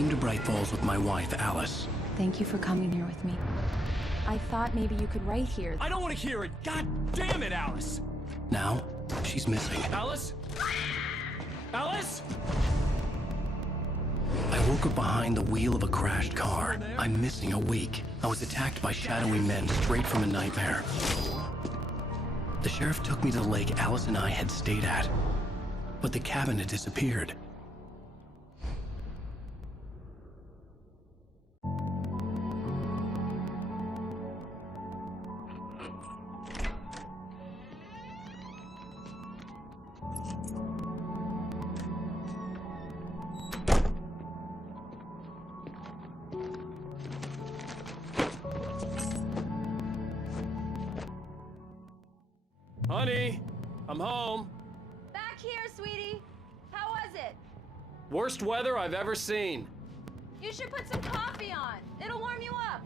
came to Bright Falls with my wife, Alice. Thank you for coming here with me. I thought maybe you could write here. I don't want to hear it! God damn it, Alice! Now, she's missing. Alice? Alice? I woke up behind the wheel of a crashed car. I'm missing a week. I was attacked by shadowy men straight from a nightmare. The sheriff took me to the lake Alice and I had stayed at, but the cabin had disappeared. Honey, I'm home. Back here, sweetie. How was it? Worst weather I've ever seen. You should put some coffee on. It'll warm you up.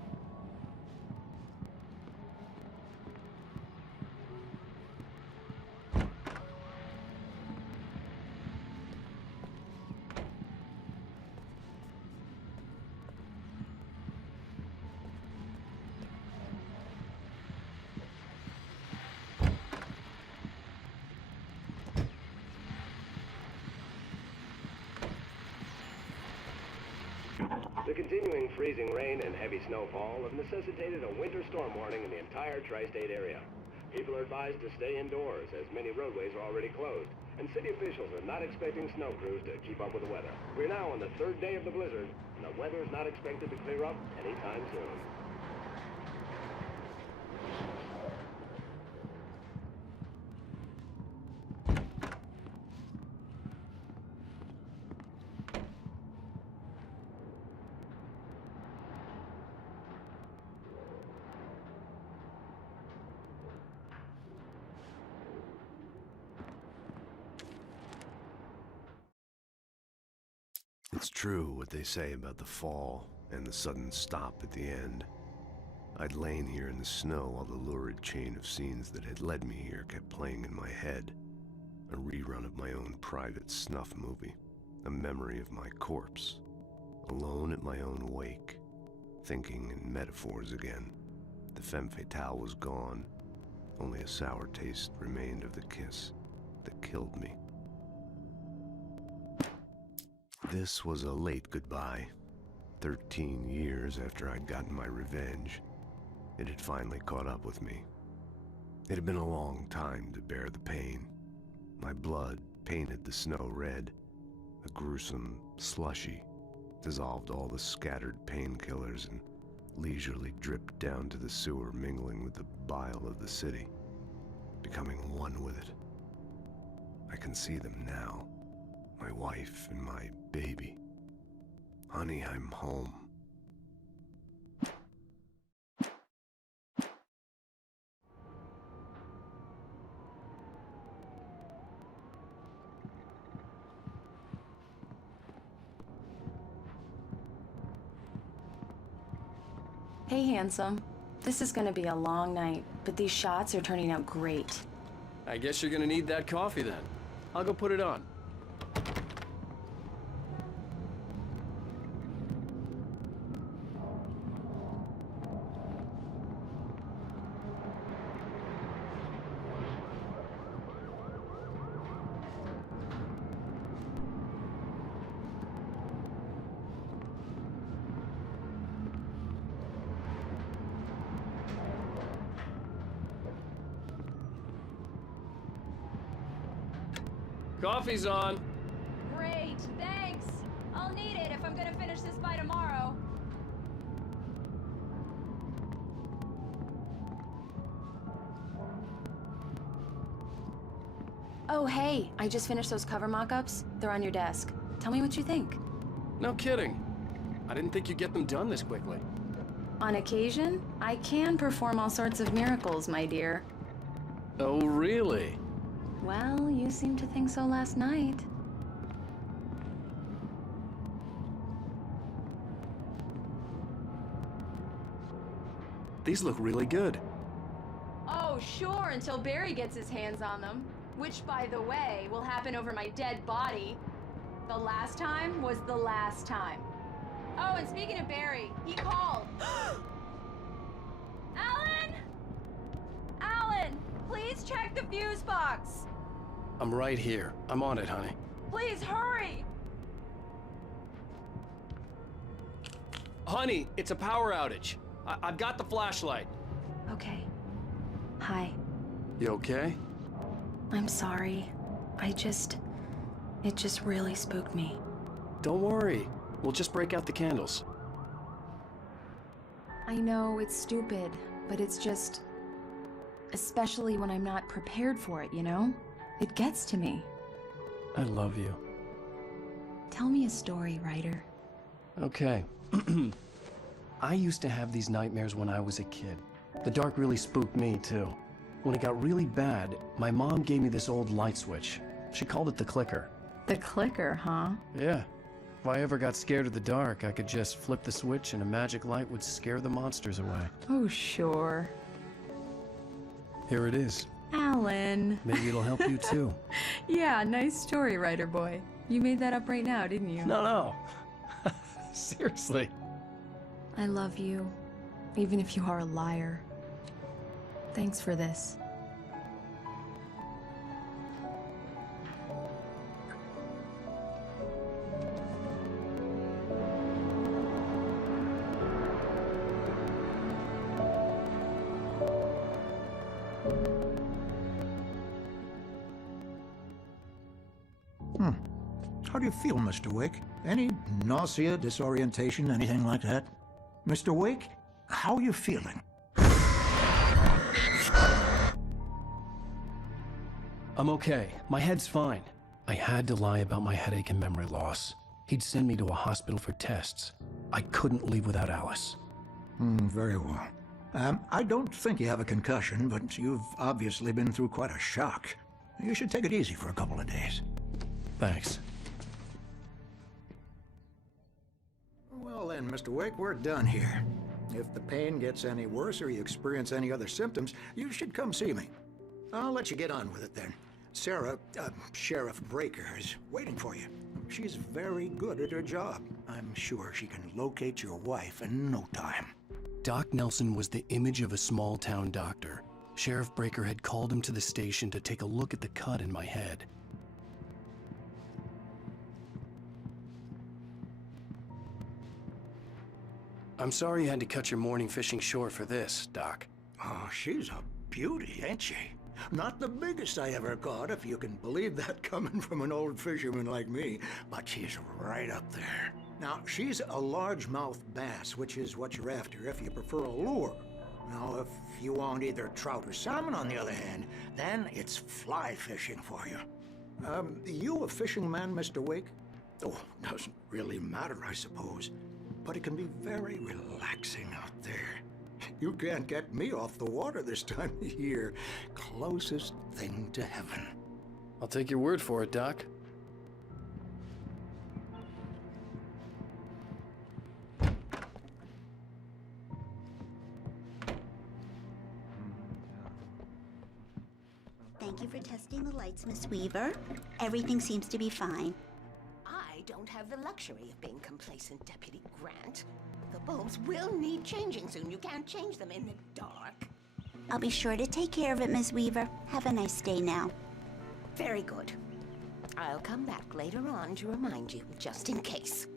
The continuing freezing rain and heavy snowfall have necessitated a winter storm warning in the entire tri-state area. People are advised to stay indoors as many roadways are already closed, and city officials are not expecting snow crews to keep up with the weather. We're now on the third day of the blizzard, and the weather is not expected to clear up anytime soon. It's true what they say about the fall and the sudden stop at the end. I'd lain here in the snow while the lurid chain of scenes that had led me here kept playing in my head. A rerun of my own private snuff movie. A memory of my corpse. Alone at my own wake. Thinking in metaphors again. The femme fatale was gone. Only a sour taste remained of the kiss that killed me. This was a late goodbye. 13 years after I'd gotten my revenge, it had finally caught up with me. It had been a long time to bear the pain. My blood painted the snow red. A gruesome slushy dissolved all the scattered painkillers and leisurely dripped down to the sewer, mingling with the bile of the city, becoming one with it. I can see them now. My wife and my baby. Honey, I'm home. Hey, handsome. This is gonna be a long night, but these shots are turning out great. I guess you're gonna need that coffee then. I'll go put it on. Coffee's on. Great, thanks. I'll need it if I'm gonna finish this by tomorrow. Oh, hey, I just finished those cover mock-ups. They're on your desk. Tell me what you think. No kidding. I didn't think you'd get them done this quickly. On occasion, I can perform all sorts of miracles, my dear. Oh, really? Well, you seemed to think so last night. These look really good. Oh, sure, until Barry gets his hands on them. Which, by the way, will happen over my dead body. The last time was the last time. Oh, and speaking of Barry, he called. Alan! Alan! Please check the fuse box! I'm right here. I'm on it, honey. Please hurry! Honey, it's a power outage. I've got the flashlight. Okay. Hi. You okay? I'm sorry. It just really spooked me. Don't worry. We'll just break out the candles. I know it's stupid, but it's just... Especially when I'm not prepared for it, you know? It gets to me. I love you. Tell me a story, writer. Okay. I used to have these nightmares when I was a kid. The dark really spooked me, too. When it got really bad, my mom gave me this old light switch. She called it the clicker. The clicker, huh? Yeah. If I ever got scared of the dark, I could just flip the switch and a magic light would scare the monsters away. Oh, sure. Here it is. Alan. Maybe it'll help you, too. Yeah, nice story, writer boy. You made that up right now, didn't you? No. Seriously. I love you, even if you are a liar. Thanks for this. How do you feel, Mr. Wake? Any nausea, disorientation, anything like that? Mr. Wake, how are you feeling? I'm okay. My head's fine. I had to lie about my headache and memory loss. He'd send me to a hospital for tests. I couldn't leave without Alice. Very well. I don't think you have a concussion, but you've obviously been through quite a shock. You should take it easy for a couple of days. Thanks. Well then, Mr. Wake, we're done here. If the pain gets any worse or you experience any other symptoms, you should come see me. I'll let you get on with it then. Sarah, Sheriff Breaker, is waiting for you. She's very good at her job. I'm sure she can locate your wife in no time. Doc Nelson was the image of a small-town doctor. Sheriff Breaker had called him to the station to take a look at the cut in my head. I'm sorry you had to cut your morning fishing short for this, Doc. Oh, she's a beauty, ain't she? Not the biggest I ever caught, if you can believe that coming from an old fisherman like me, but she's right up there. Now, she's a largemouth bass, which is what you're after if you prefer a lure. Now, if you want either trout or salmon, on the other hand, then it's fly fishing for you. You a fishing man, Mr. Wake? Oh, doesn't really matter, I suppose. But it can be very relaxing out there. You can't get me off the water this time of year. Closest thing to heaven. I'll take your word for it, Doc. Thank you for testing the lights, Miss Weaver. Everything seems to be fine. I don't have the luxury of being complacent, Deputy Grant. The bulbs will need changing soon. You can't change them in the dark. I'll be sure to take care of it, Miss Weaver. Have a nice day now. Very good. I'll come back later on to remind you, just in case.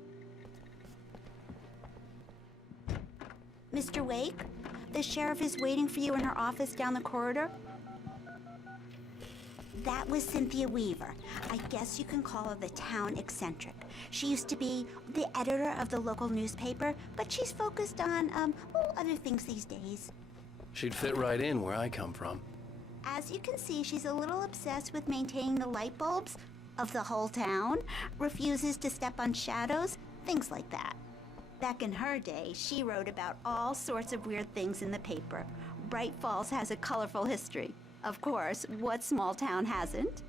Mr. Wake, the sheriff is waiting for you in her office down the corridor. That was Cynthia Weaver. I guess you can call her the town eccentric. She used to be the editor of the local newspaper, but she's focused on, other things these days. She'd fit right in where I come from. As you can see, she's a little obsessed with maintaining the light bulbs of the whole town, refuses to step on shadows, things like that. Back in her day, she wrote about all sorts of weird things in the paper. Bright Falls has a colorful history. Of course, what small town hasn't?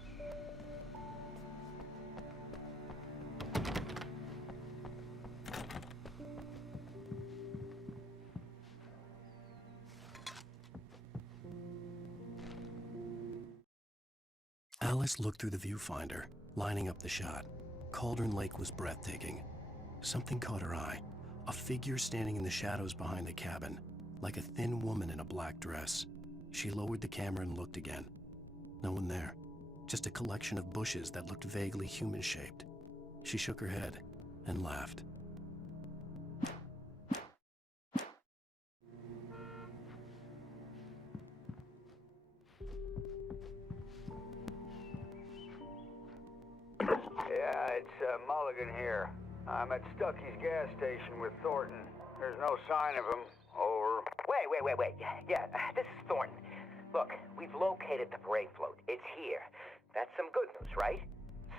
Alice looked through the viewfinder, lining up the shot. Cauldron Lake was breathtaking. Something caught her eye. A figure standing in the shadows behind the cabin, like a thin woman in a black dress. She lowered the camera and looked again. No one there. Just a collection of bushes that looked vaguely human-shaped. She shook her head and laughed. Yeah, it's Mulligan here. I'm at Stucky's gas station with Thornton. There's no sign of him. Over. Wait. Yeah, this is Thornton. Look, we've located the parade float. It's here. That's some good news, right?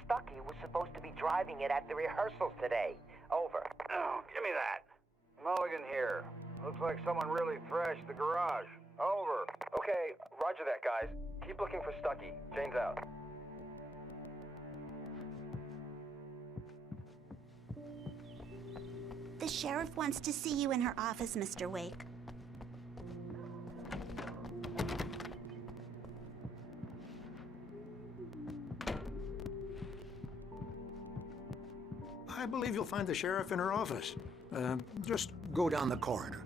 Stucky was supposed to be driving it at the rehearsals today. Over. Oh, give me that. Mulligan here. Looks like someone really thrashed the garage. Over. Okay, roger that, guys. Keep looking for Stucky. Jane's out. The sheriff wants to see you in her office, Mr. Wake. I believe you'll find the sheriff in her office. Just go down the corridor.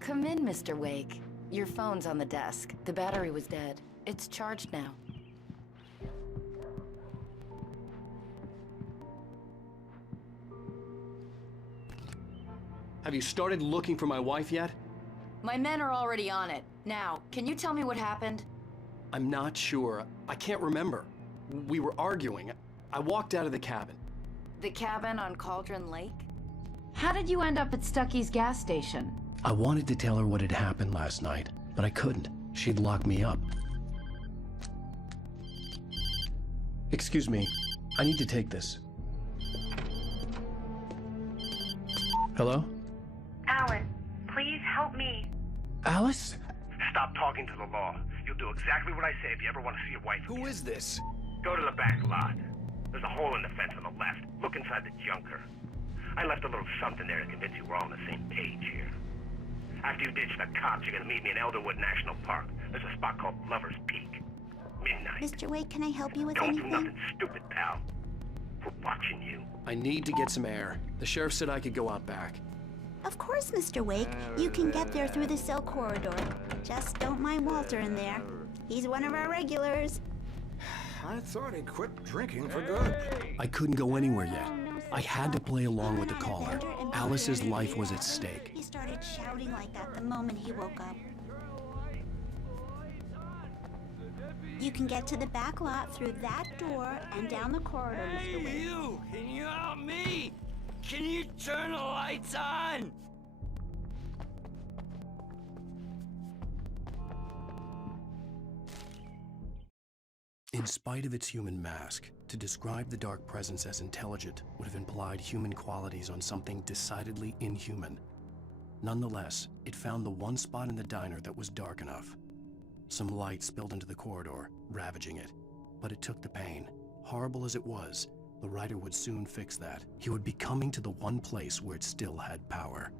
Come in, Mr. Wake. Your phone's on the desk. The battery was dead. It's charged now. Have you started looking for my wife yet? My men are already on it. Now, can you tell me what happened? I'm not sure. I can't remember. We were arguing. I walked out of the cabin. The cabin on Cauldron Lake? How did you end up at Stucky's gas station? I wanted to tell her what had happened last night, but I couldn't. She'd lock me up. Excuse me. I need to take this. Hello? Alan, please help me. Alice? Stop talking to the law. You'll do exactly what I say if you ever want to see your wife again. Who is this? Go to the back lot. There's a hole in the fence on the left. Look inside the junker. I left a little something there to convince you we're all on the same page here. After you ditch the cops, you're gonna meet me in Elderwood National Park. There's a spot called Lover's Peak. Midnight. Mr. Wake, can I help you with Don't anything? do nothing stupid, pal. We're watching you. I need to get some air. The sheriff said I could go out back. Of course, Mr. Wake. You can get there through the cell corridor. Just don't mind Walter in there. He's one of our regulars. I thought he quit drinking for good. I couldn't go anywhere yet. I had to play along with the caller. Alice's life was at stake. He started shouting like that the moment he woke up. You can get to the back lot through that door and down the corridor, Mr. Wake. You! Can you help me? Can you turn the lights on? In spite of its human mask, to describe the dark presence as intelligent would have implied human qualities on something decidedly inhuman. Nonetheless, it found the one spot in the diner that was dark enough. Some light spilled into the corridor, ravaging it. But it took the pain. Horrible as it was, the writer would soon fix that. He would be coming to the one place where it still had power.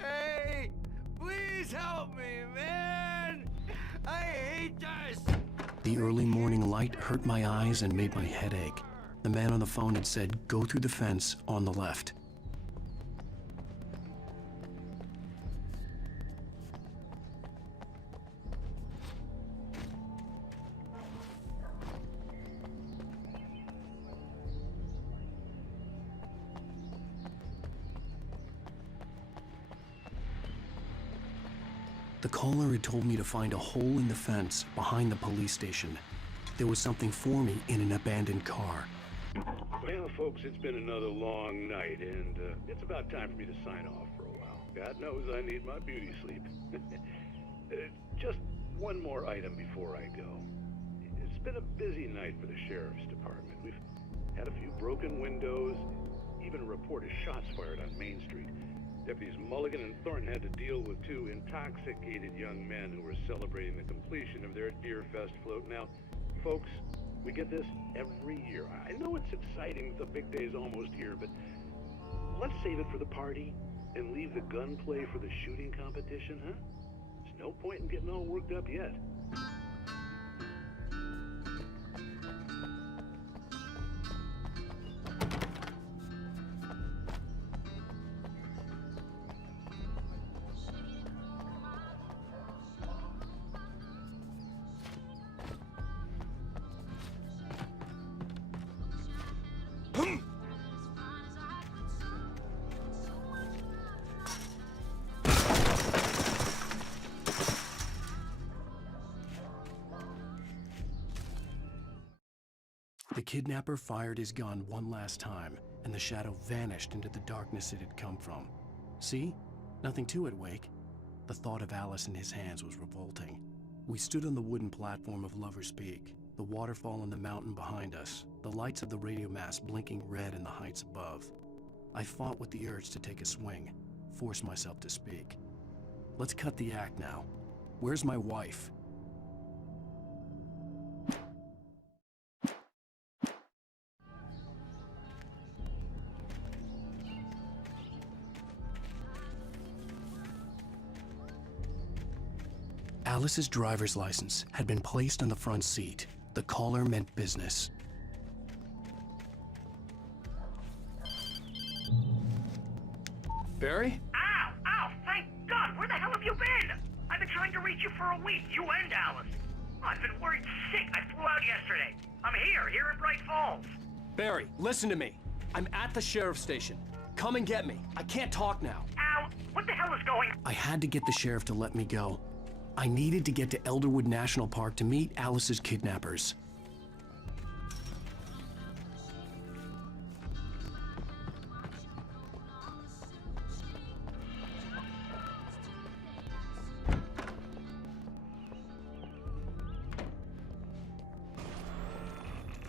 Hey! Please help me, man! I hate this! The early morning light hurt my eyes and made my head ache. The man on the phone had said, "Go through the fence on the left." The caller had told me to find a hole in the fence behind the police station. There was something for me in an abandoned car. Well, folks, it's been another long night, and it's about time for me to sign off for a while. God knows I need my beauty sleep. Just one more item before I go. It's been a busy night for the sheriff's department. We've had a few broken windows, even a report of shots fired on Main Street. Deputies Mulligan and Thornton had to deal with two intoxicated young men who were celebrating the completion of their Deer Fest float. Now, folks, we get this every year. I know it's exciting, the big day's almost here, but let's save it for the party and leave the gunplay for the shooting competition, huh? There's no point in getting all worked up yet. The kidnapper fired his gun one last time, and the shadow vanished into the darkness it had come from. See? Nothing to it, Wake. The thought of Alice in his hands was revolting. We stood on the wooden platform of Lover's Peak, the waterfall on the mountain behind us, the lights of the radio mast blinking red in the heights above. I fought with the urge to take a swing, force myself to speak. Let's cut the act now. Where's my wife? Alice's driver's license had been placed on the front seat. The caller meant business. Barry? Ow! Ow! Thank God! Where the hell have you been? I've been trying to reach you for a week, you and Alice. I've been worried sick. I flew out yesterday. I'm here in Bright Falls. Barry, listen to me. I'm at the sheriff's station. Come and get me. I can't talk now. Ow! What the hell is going on? I had to get the sheriff to let me go. I needed to get to Elderwood National Park to meet Alice's kidnappers.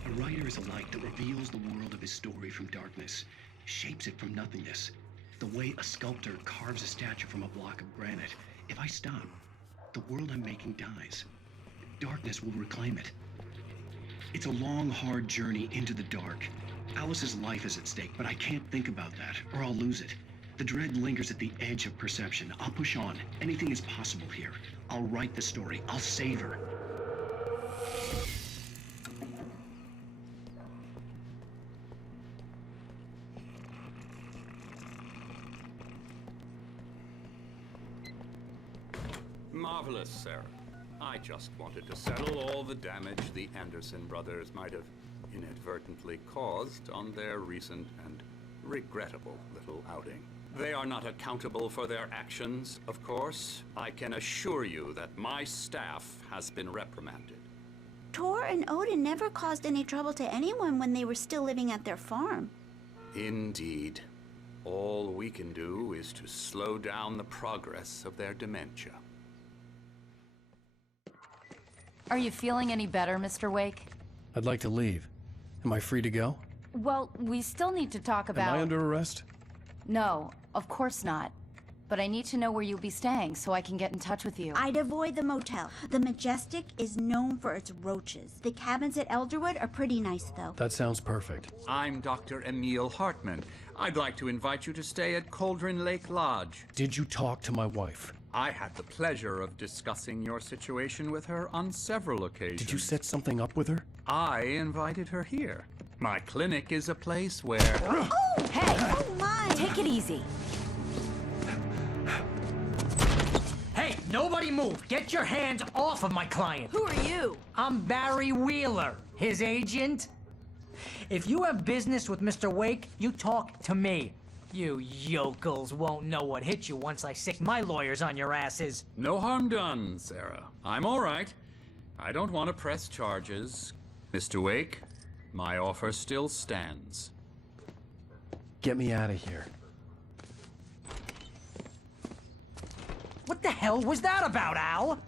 A writer is a light that reveals the world of his story from darkness, shapes it from nothingness. The way a sculptor carves a statue from a block of granite. If I stop, the world I'm making dies. Darkness will reclaim it. It's a long, hard journey into the dark. Alice's life is at stake, but I can't think about that, or I'll lose it. The dread lingers at the edge of perception. I'll push on. Anything is possible here. I'll write the story. I'll save her. Marvelous, Sarah. I just wanted to settle all the damage the Anderson brothers might have inadvertently caused on their recent and regrettable little outing. They are not accountable for their actions, of course. I can assure you that my staff has been reprimanded. Tor and Odin never caused any trouble to anyone when they were still living at their farm. Indeed. All we can do is to slow down the progress of their dementia. Are you feeling any better, Mr. Wake? I'd like to leave. Am I free to go? Well, we still need to talk about... Am I under arrest? No, of course not. But I need to know where you'll be staying so I can get in touch with you. I'd avoid the motel. The Majestic is known for its roaches. The cabins at Elderwood are pretty nice, though. That sounds perfect. I'm Dr. Emil Hartman. I'd like to invite you to stay at Cauldron Lake Lodge. Did you talk to my wife? I had the pleasure of discussing your situation with her on several occasions. Did you set something up with her? I invited her here. My clinic is a place where... Oh! Hey! Oh, my! Take it easy. Hey, nobody move! Get your hands off of my client! Who are you? I'm Barry Wheeler, his agent. If you have business with Mr. Wake, you talk to me. You yokels won't know what hit you once I sick my lawyers on your asses. No harm done, Sarah. I'm all right. I don't want to press charges. Mr. Wake, my offer still stands. Get me out of here. hell was that about, Al?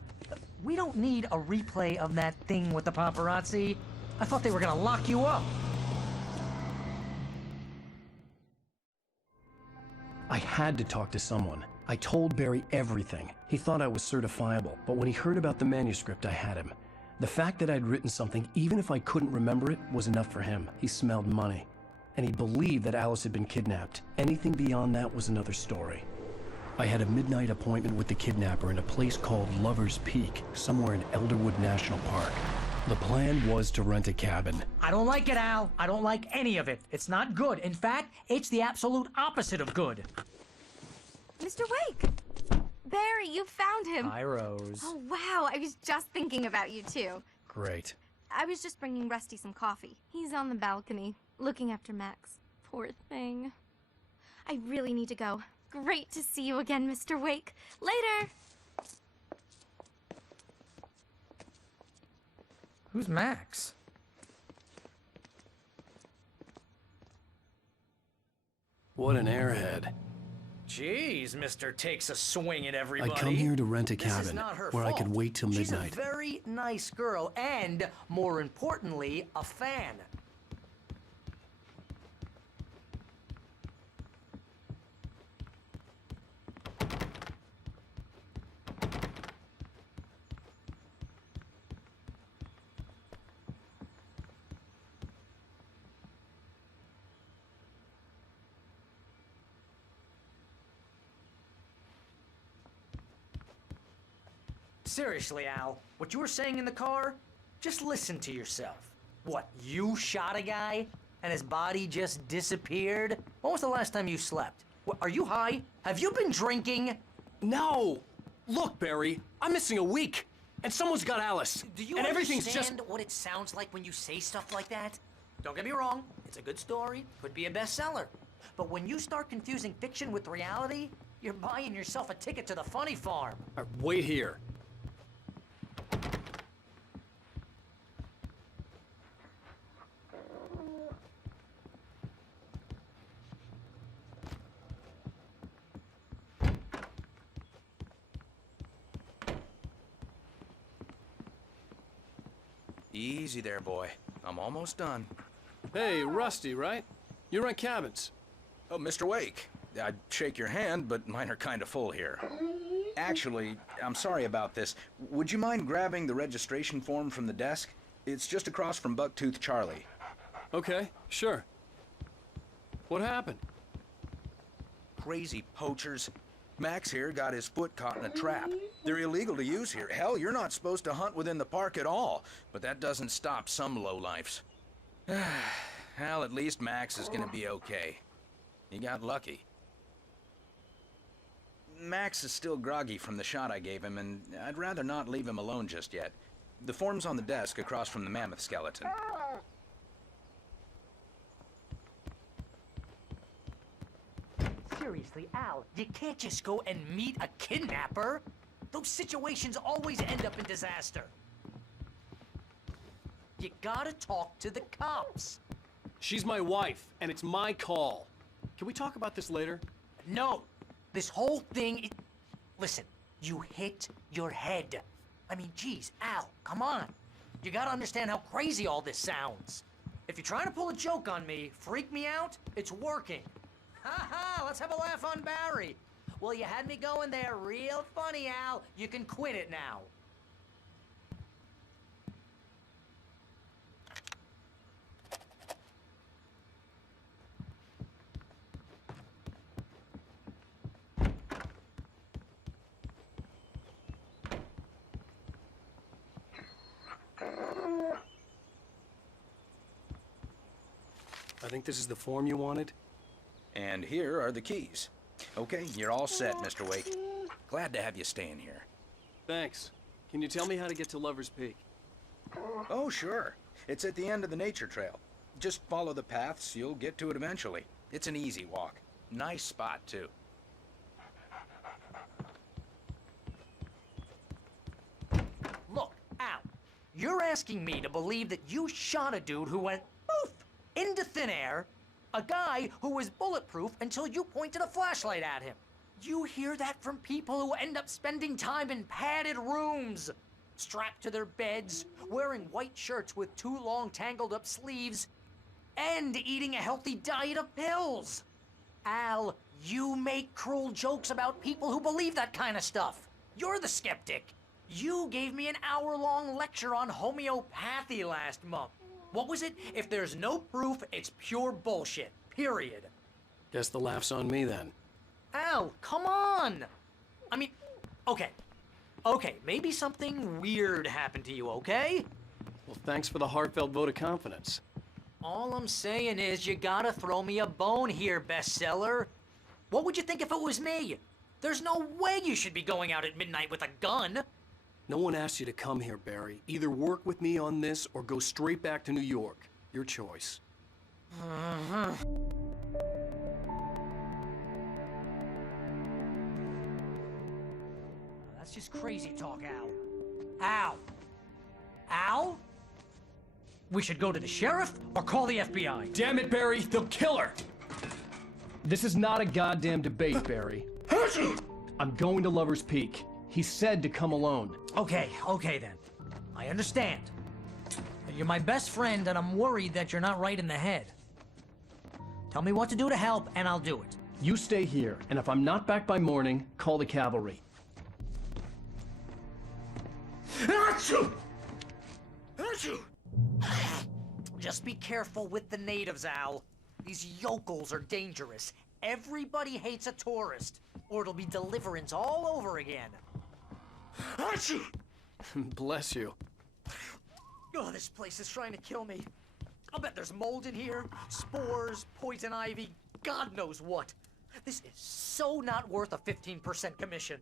We don't need a replay of that thing with the paparazzi. I thought they were gonna lock you up. I had to talk to someone. I told Barry everything. He thought I was certifiable, but when he heard about the manuscript, I had him. The fact that I'd written something, even if I couldn't remember it, was enough for him. He smelled money. And he believed that Alice had been kidnapped. Anything beyond that was another story. I had a midnight appointment with the kidnapper in a place called Lover's Peak, somewhere in Elderwood National Park. The plan was to rent a cabin. I don't like it, Al. I don't like any of it. It's not good. In fact, it's the absolute opposite of good. Mr. Wake! Barry, you found him! Hi, Rose. Oh, wow. I was just thinking about you, too. Great. I was just bringing Rusty some coffee. He's on the balcony, looking after Max. Poor thing. I really need to go. Great to see you again, Mr. Wake. Later! Who's Max? What an airhead. Jeez, Mr. Takes a swing at everybody. I'd come here to rent a This is cabin not her where I could fault. wait till midnight. She's a very nice girl and, more importantly, a fan. Seriously, Al, what you were saying in the car, just listen to yourself. What, you shot a guy and his body just disappeared? When was the last time you slept? What, are you high? Have you been drinking? No! Look, Barry, I'm missing a week, and someone's got Alice. Do you and everything's understand what it sounds like when you say stuff like that? Don't get me wrong, it's a good story, could be a bestseller. But when you start confusing fiction with reality, you're buying yourself a ticket to the funny farm. All right, wait here. Easy there, boy. I'm almost done. Hey, Rusty, right? You rent cabins. Oh, Mr. Wake. I'd shake your hand, but mine are kind of full here. Actually, I'm sorry about this. Would you mind grabbing the registration form from the desk? It's just across from Bucktooth Charlie. Okay, sure. What happened? Crazy poachers. Max here got his foot caught in a trap. They're illegal to use here. Hell, you're not supposed to hunt within the park at all. But that doesn't stop some lowlifes. Well, at least Max is gonna be okay. He got lucky. Max is still groggy from the shot I gave him, and I'd rather not leave him alone just yet. The form's on the desk across from the mammoth skeleton. Seriously, Al, you can't just go and meet a kidnapper. Those situations always end up in disaster. You gotta talk to the cops. She's my wife, and it's my call. Can we talk about this later? No, this whole thing. Listen, you hit your head. I mean, geez, Al, come on. You gotta understand how crazy all this sounds. If you're trying to pull a joke on me, freak me out, it's working. Ha ha, let's have a laugh on Barry. Well, you had me going there real funny, Al. You can quit it now. I think this is the form you wanted. And here are the keys. Okay, you're all set, Mr. Wake. Glad to have you staying here. Thanks. Can you tell me how to get to Lover's Peak? Oh, sure. It's at the end of the nature trail. Just follow the paths, you'll get to it eventually. It's an easy walk. Nice spot, too. Look, Al, you're asking me to believe that you shot a dude who went poof into thin air, a guy who was bulletproof until you pointed a flashlight at him. You hear that from people who end up spending time in padded rooms, strapped to their beds, wearing white shirts with too long tangled up sleeves, and eating a healthy diet of pills. Al, you make cruel jokes about people who believe that kind of stuff. You're the skeptic. You gave me an hour-long lecture on homeopathy last month. What was it? If there's no proof, it's pure bullshit. Period. Guess the laugh's on me then. Al, come on! I mean, okay. Okay, maybe something weird happened to you, okay? Well, thanks for the heartfelt vote of confidence. All I'm saying is you gotta throw me a bone here, bestseller. What would you think if it was me? There's no way you should be going out at midnight with a gun. No one asked you to come here, Barry. Either work with me on this or go straight back to New York. Your choice. That's just crazy talk, Al. Al? Al? We should go to the sheriff or call the FBI. Damn it, Barry, they'll kill her! This is not a goddamn debate, Barry. I'm going to Lover's Peak. He said to come alone. Okay then. I understand. You're my best friend and I'm worried that you're not right in the head. Tell me what to do to help and I'll do it. You stay here, and if I'm not back by morning, call the cavalry. Achoo! Achoo! Just be careful with the natives, Al. These yokels are dangerous. Everybody hates a tourist, or it'll be deliverance all over again. Achoo! Bless you. Oh, this place is trying to kill me. I'll bet there's mold in here, spores, poison ivy, God knows what. This is so not worth a 15% commission.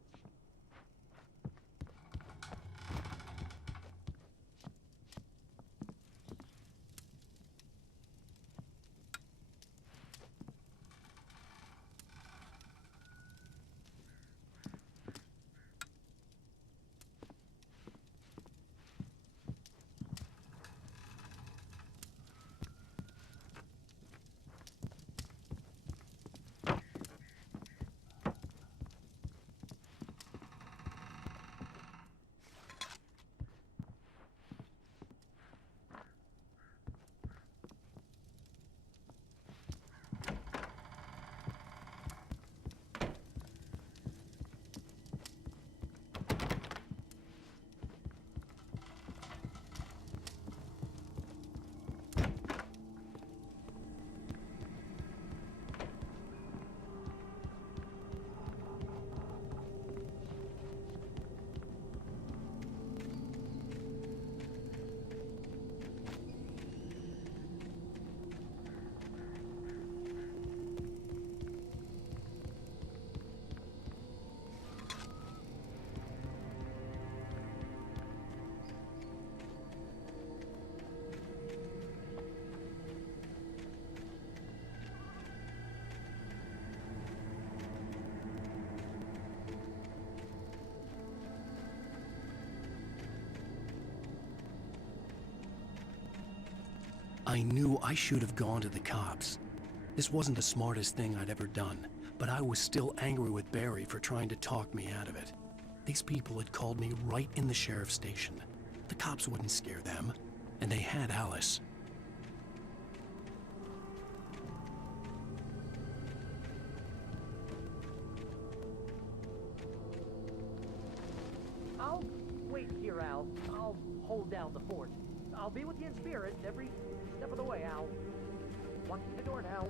I knew I should have gone to the cops. This wasn't the smartest thing I'd ever done, but I was still angry with Barry for trying to talk me out of it. These people had called me right in the sheriff's station. The cops wouldn't scare them, and they had Alice. I'll wait here, Al. I'll hold down the fort. I'll be with you in spirit every step of the way, Al. Walk through the door now.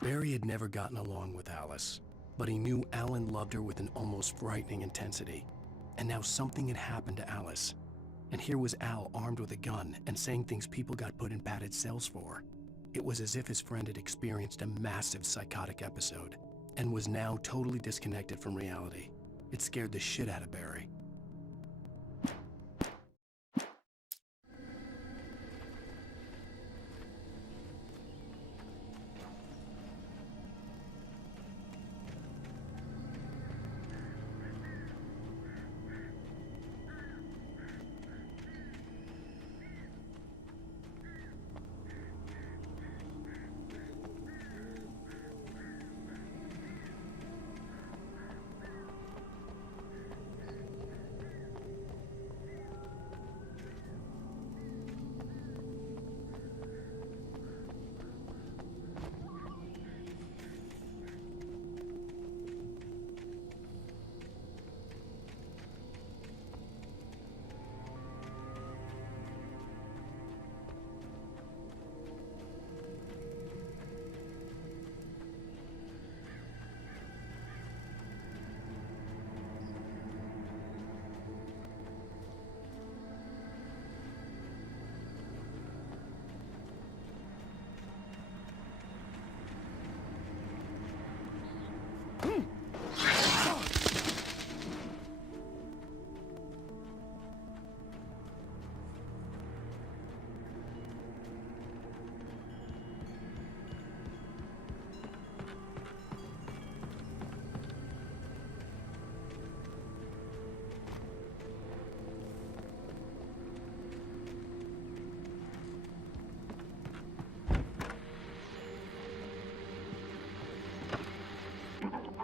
Barry had never gotten along with Alice, but he knew Alan loved her with an almost frightening intensity. And now something had happened to Alice. And here was Al armed with a gun and saying things people got put in padded cells for. It was as if his friend had experienced a massive psychotic episode and was now totally disconnected from reality. It scared the shit out of Barry.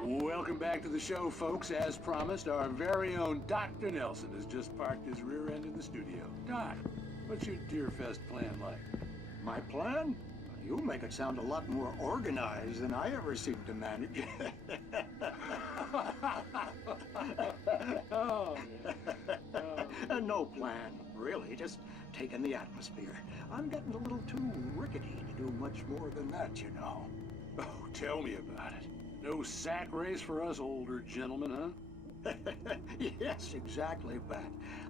Welcome back to the show, folks. As promised, our very own Dr. Nelson has just parked his rear end in the studio. Doc, what's your Deerfest plan like? My plan? You make it sound a lot more organized than I ever seem to manage. No plan, really. Just taking the atmosphere. I'm getting a little too rickety to do much more than that, you know. Oh, tell me about it. No sack race for us older gentlemen, huh? Yes, exactly, Pat.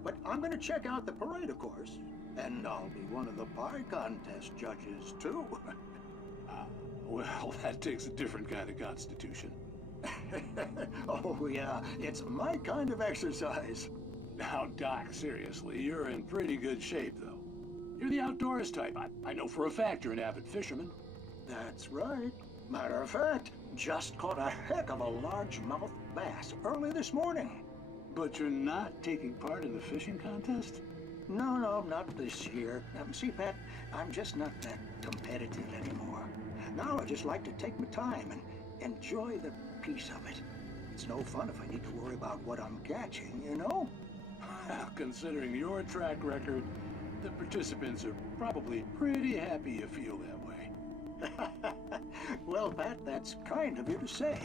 But I'm going to check out the parade, of course. And I'll be one of the pie contest judges, too. Well, that takes a different kind of constitution. Oh, yeah. It's my kind of exercise. Now, Doc, seriously, you're in pretty good shape, though. You're the outdoors type. I know for a fact you're an avid fisherman. That's right. Matter of fact, just caught a heck of a largemouth bass early this morning. But you're not taking part in the fishing contest? No, not this year. See, Pat, I'm just not that competitive anymore. Now I just like to take my time and enjoy the peace of it. It's no fun if I need to worry about what I'm catching, you know? Well, considering your track record, the participants are probably pretty happy you feel that way. Well, Pat, that's kind of you to say.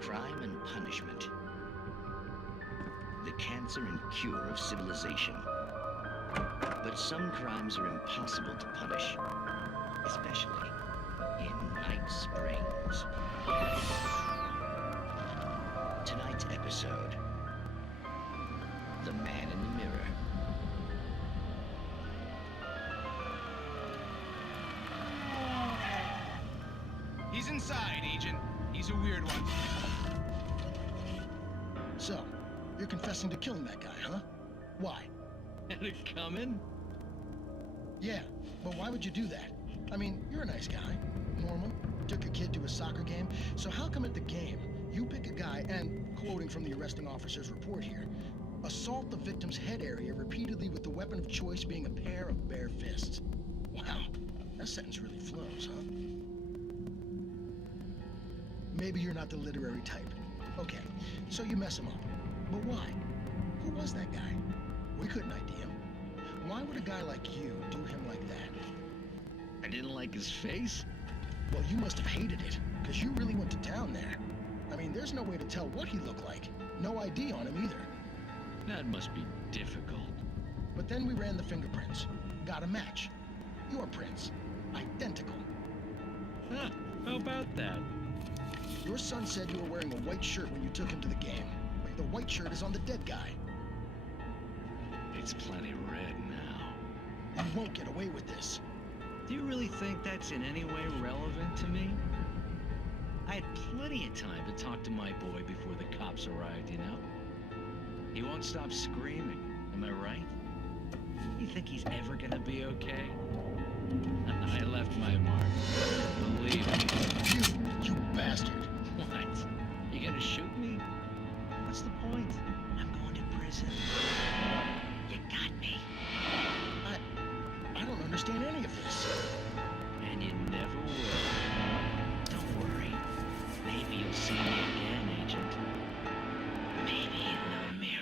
Crime and punishment. The cancer and cure of civilization. But some crimes are impossible to punish, especially in Night Springs. Tonight's episode, The Man in the Mirror. He's inside, Agent. He's a weird one. So, you're confessing to killing that guy, huh? Why? Had it coming? Yeah, but why would you do that? I mean, you're a nice guy. Normal. Took your kid to a soccer game. So how come at the game, you pick a guy and, quoting from the arresting officer's report here, assault the victim's head area repeatedly with the weapon of choice being a pair of bare fists? Wow, that sentence really flows, huh? Maybe you're not the literary type. Okay, so you mess him up. But why? Who was that guy? We couldn't ID him. Why would a guy like you do him like that? I didn't like his face? Well, you must have hated it, because you really went to town there. I mean, there's no way to tell what he looked like. No ID on him either. That must be difficult. But then we ran the fingerprints. Got a match. Your prints. Identical. Huh, how about that? Your son said you were wearing a white shirt when you took him to the game. But the white shirt is on the dead guy. It's plenty red now. You won't get away with this. Do you really think that's in any way relevant to me? I had plenty of time to talk to my boy before the cops arrived, you know? He won't stop screaming, am I right? You think he's ever gonna be okay? I left my mark. Believe me. You bastard. What? You gonna shoot me? What's the point? I'm going to prison. You got me. I don't understand any of this. And you never will. Don't worry. Maybe you'll see me again, Agent. Maybe in the mirror.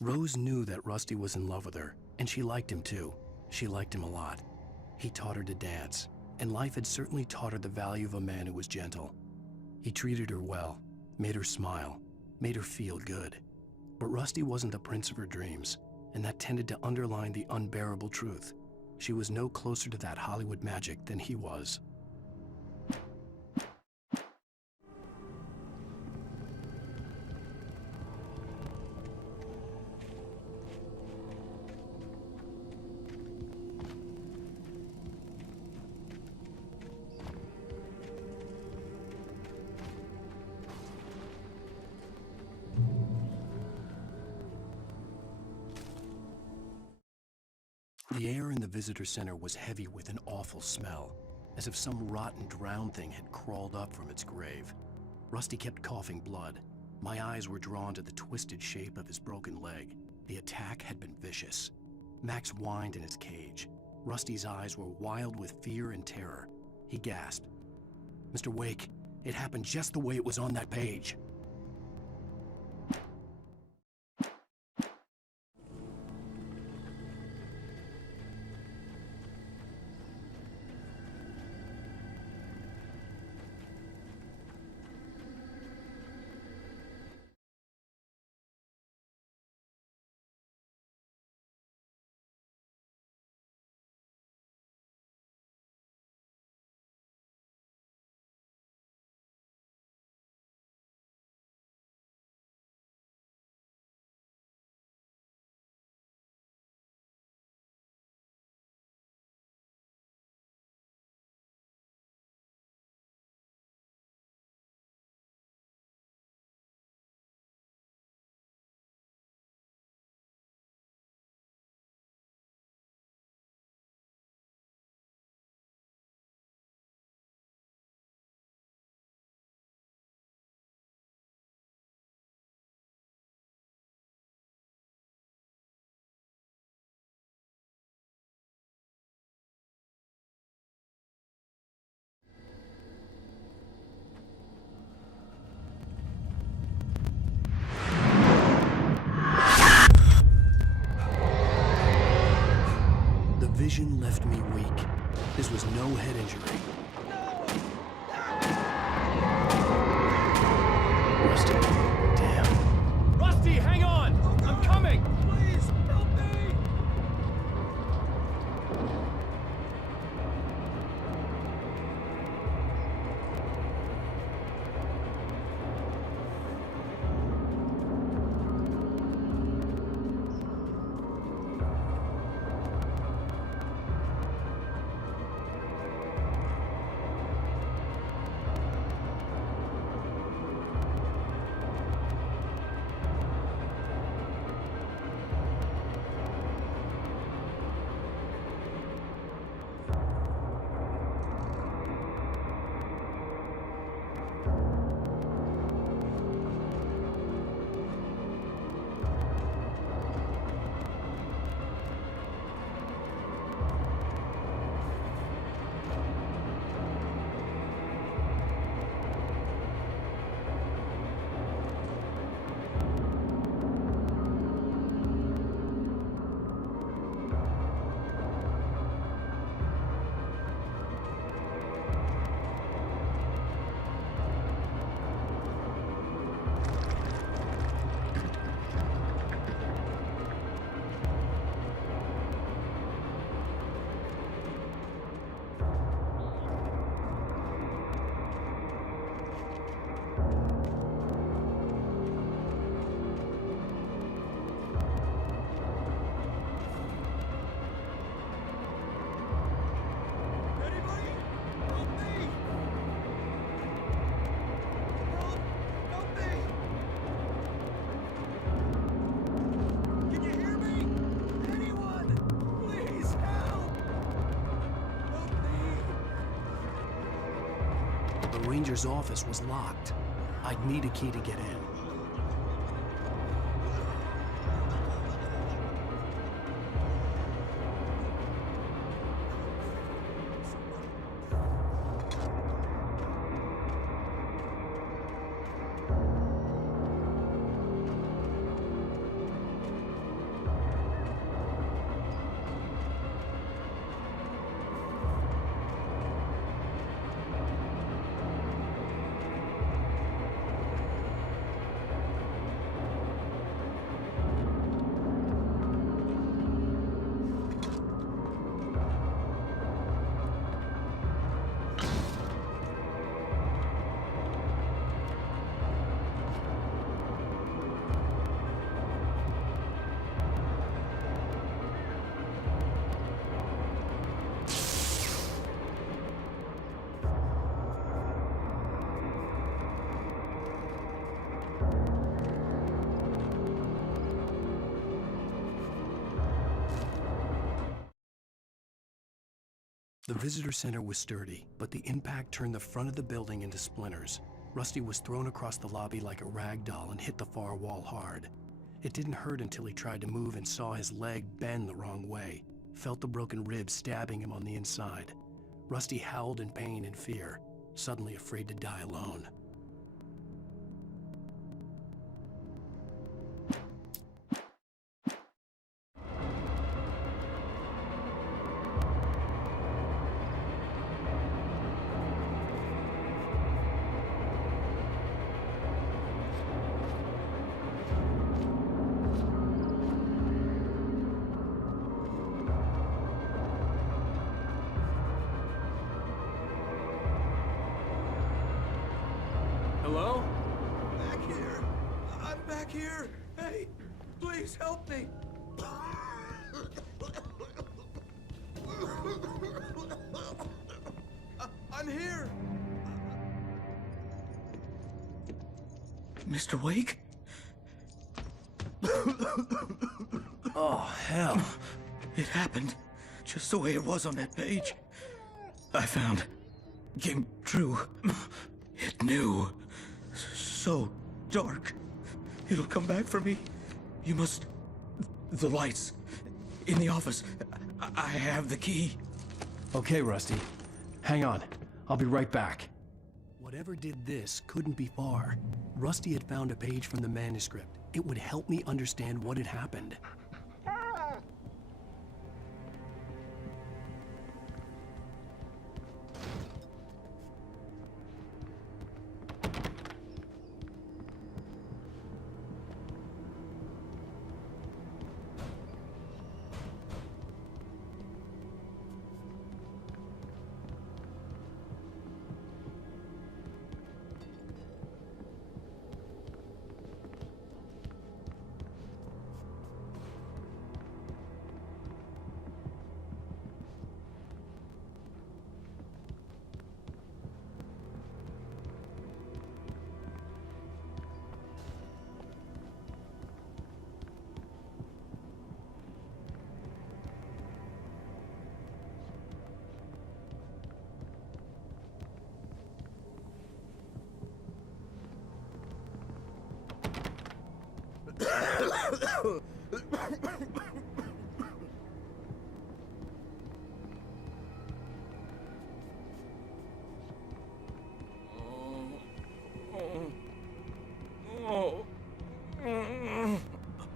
Rose knew that Rusty was in love with her, and she liked him too. She liked him a lot. He taught her to dance, and life had certainly taught her the value of a man who was gentle. He treated her well, made her smile, made her feel good. But Rusty wasn't the prince of her dreams, and that tended to underline the unbearable truth. She was no closer to that Hollywood magic than he was. The air in the visitor center was heavy with an awful smell, as if some rotten drowned thing had crawled up from its grave. Rusty kept coughing blood. My eyes were drawn to the twisted shape of his broken leg. The attack had been vicious. Max whined in his cage. Rusty's eyes were wild with fear and terror. He gasped, "Mr. Wake, it happened just the way it was on that page." vision left me weak. This was no head injury. Rusty, damn. Rusty, hang on! I'm coming! Please, help me! The ranger's office was locked. I'd need a key to get in. The visitor center was sturdy, but the impact turned the front of the building into splinters. Rusty was thrown across the lobby like a rag doll and hit the far wall hard. It didn't hurt until he tried to move and saw his leg bend the wrong way, felt the broken ribs stabbing him on the inside. Rusty howled in pain and fear, suddenly afraid to die alone. Hello? Back here. I'm back here. Hey, please help me. I'm here. Mr. Wake? Oh, hell. It happened just the way it was on that page. I found. Came true. It knew. So dark. It'll come back for me. You must... The lights. In the office. I have the key. Okay, Rusty. Hang on. I'll be right back. Whatever did this couldn't be far. Rusty had found a page from the manuscript. It would help me understand what had happened. A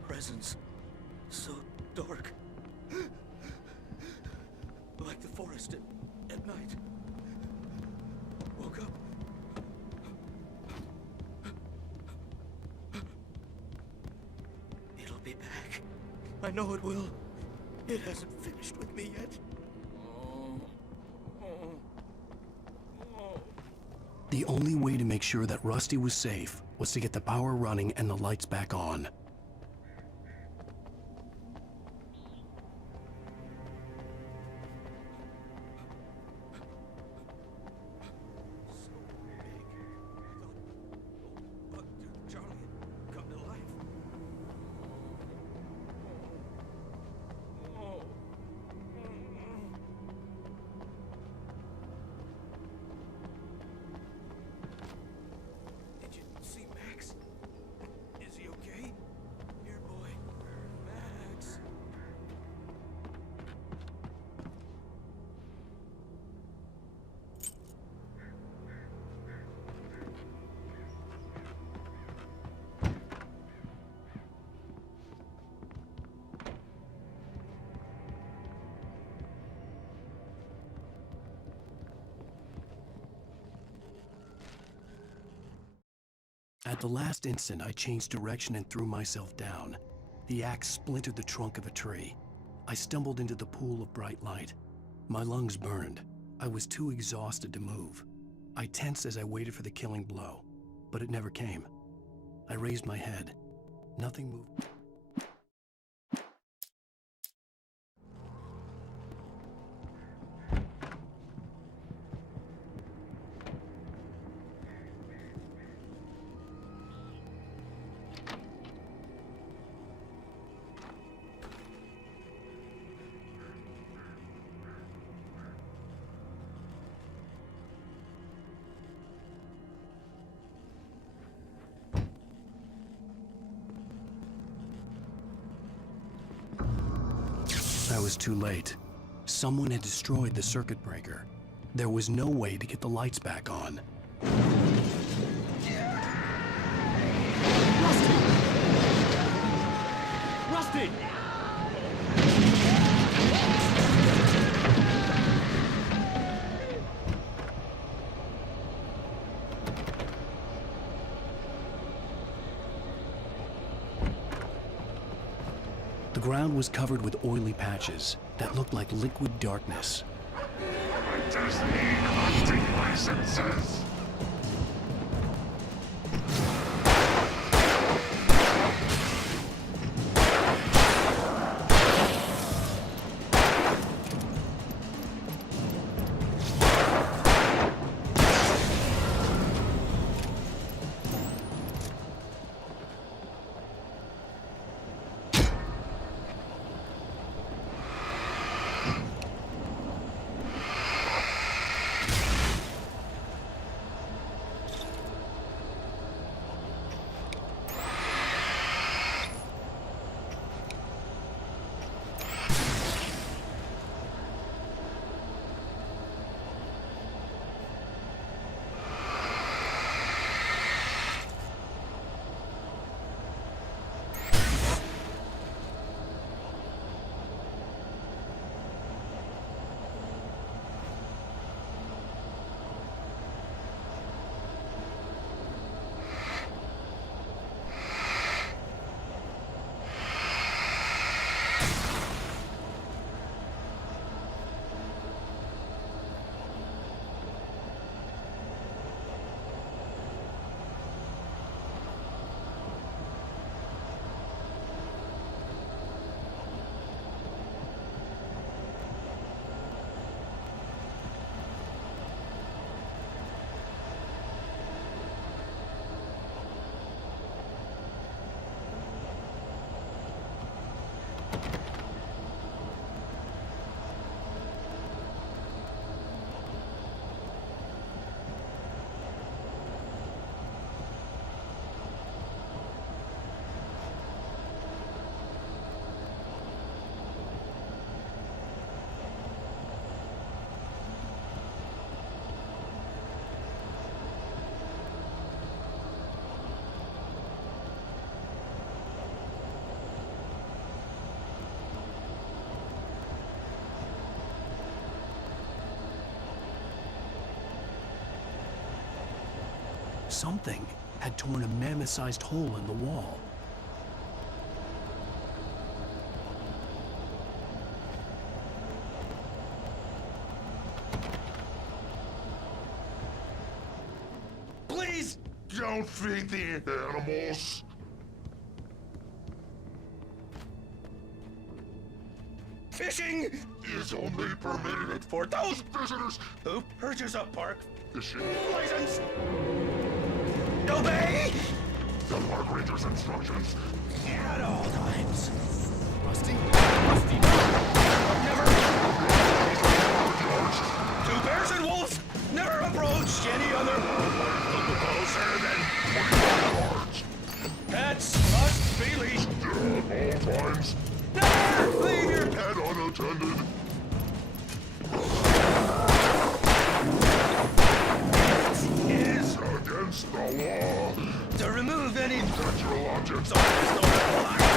presence so dark. Like the forest at night. Woke up. It'll be back. I know it will. It hasn't finished with me yet. The only way to make sure that Rusty was safe was to get the power running and the lights back on. Did you see Max? Is he okay? Here, boy. Max. At the last instant, I changed direction and threw myself down. The axe splintered the trunk of a tree. I stumbled into the pool of bright light. My lungs burned. I was too exhausted to move. I tensed as I waited for the killing blow, but it never came. I raised my head. Nothing moved. I was too late. Someone had destroyed the circuit breaker. There was no way to get the lights back on. Rusty! The ground was covered with oily patches that looked like liquid darkness. My destiny hunting licenses. something had torn a mammoth-sized hole in the wall. Please don't feed the animals. Fishing is only permitted for those visitors who purchase a park fishing license. Obey the park ranger's instructions at all times. Rusty? Never. Two bears and wolves never approached any other closer than 25 yards. Pets must be leashed at all times. Never leave your pet unattended. It is against the law to remove any natural objects on historical lines.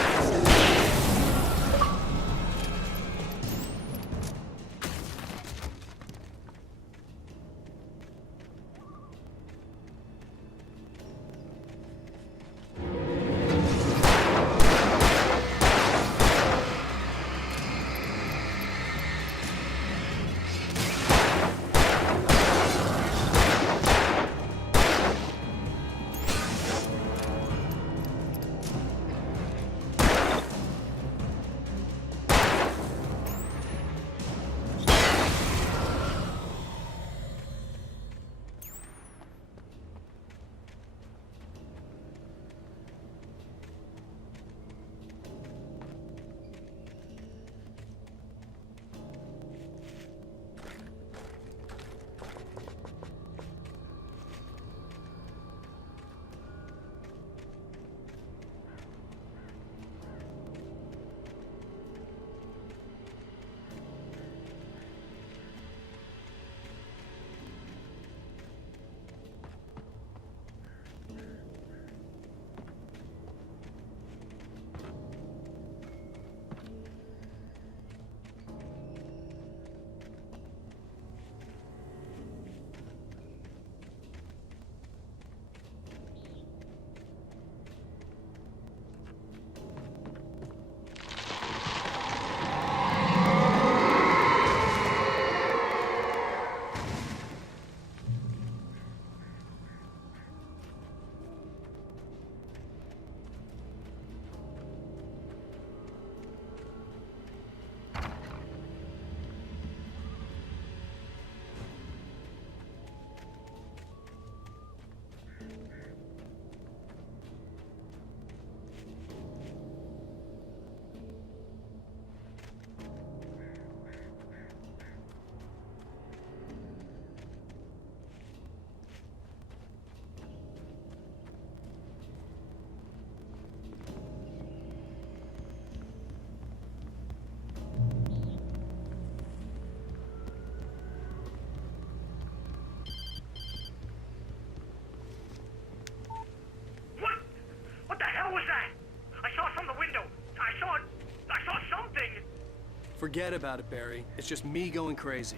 Forget about it, Barry. It's just me going crazy.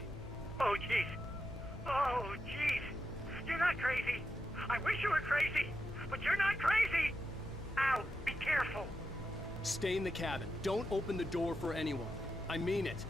Oh, jeez. Oh, jeez. You're not crazy. I wish you were crazy, but you're not crazy. Ow, be careful. Stay in the cabin. Don't open the door for anyone. I mean it.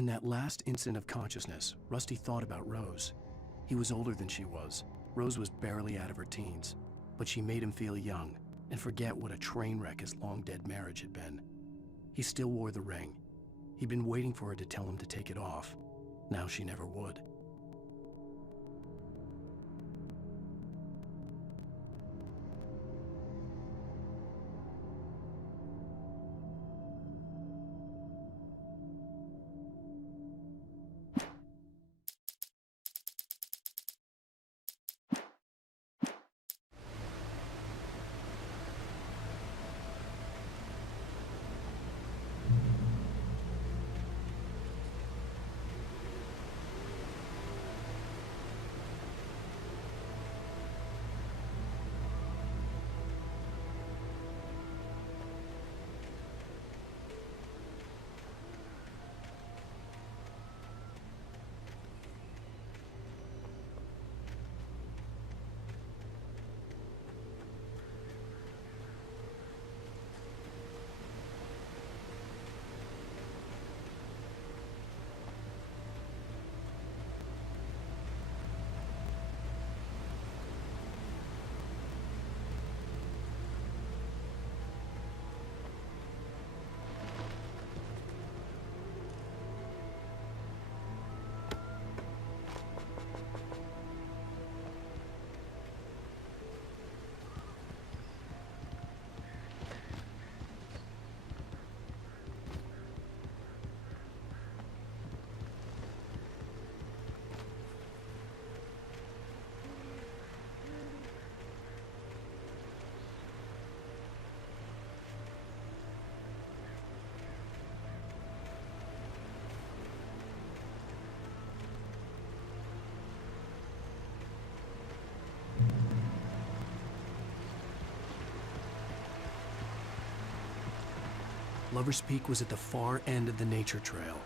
In that last instant of consciousness, Rusty thought about Rose. He was older than she was. Rose was barely out of her teens, but she made him feel young and forget what a train wreck his long-dead marriage had been. He still wore the ring. He'd been waiting for her to tell him to take it off. Now she never would. Lover's Peak was at the far end of the nature trail.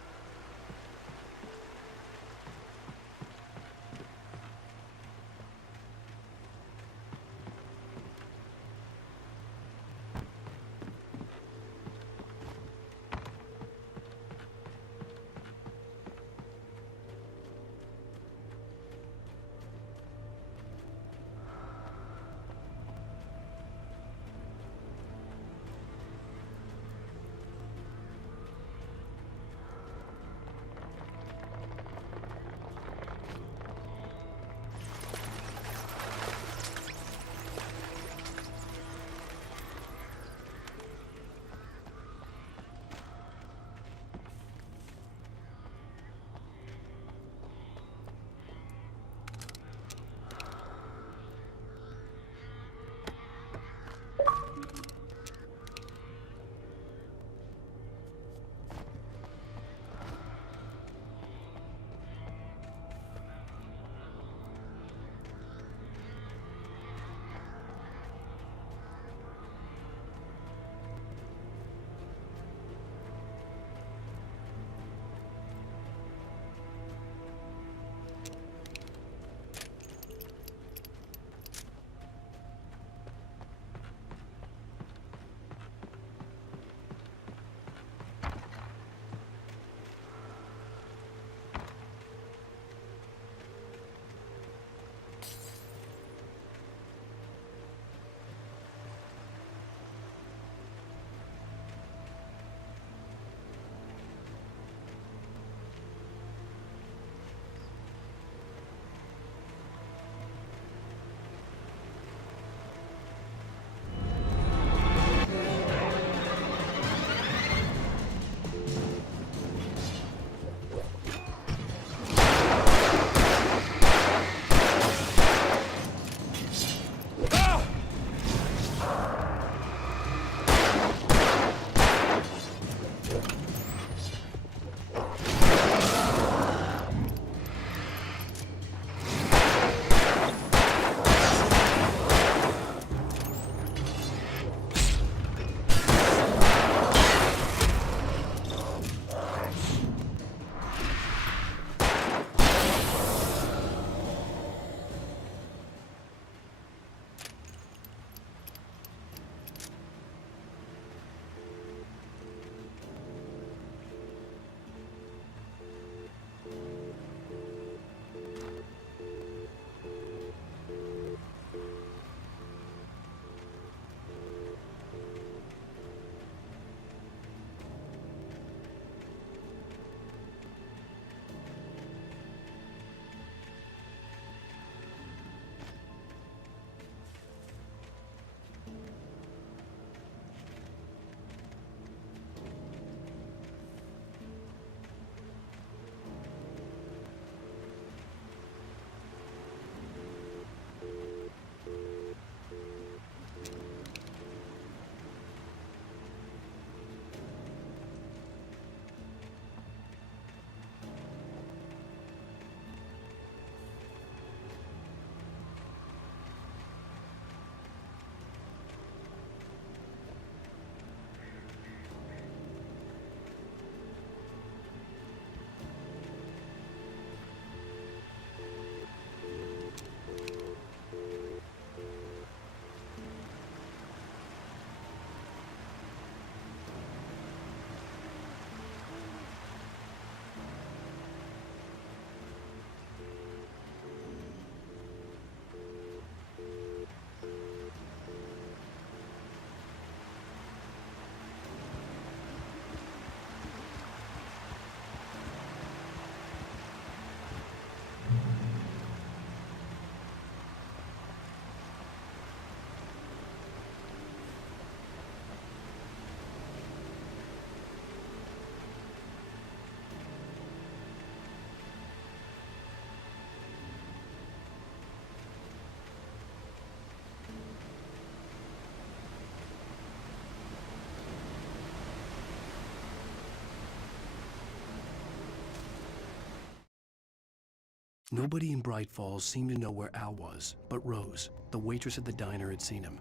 Nobody in Bright Falls seemed to know where Al was, but Rose, the waitress at the diner, had seen him.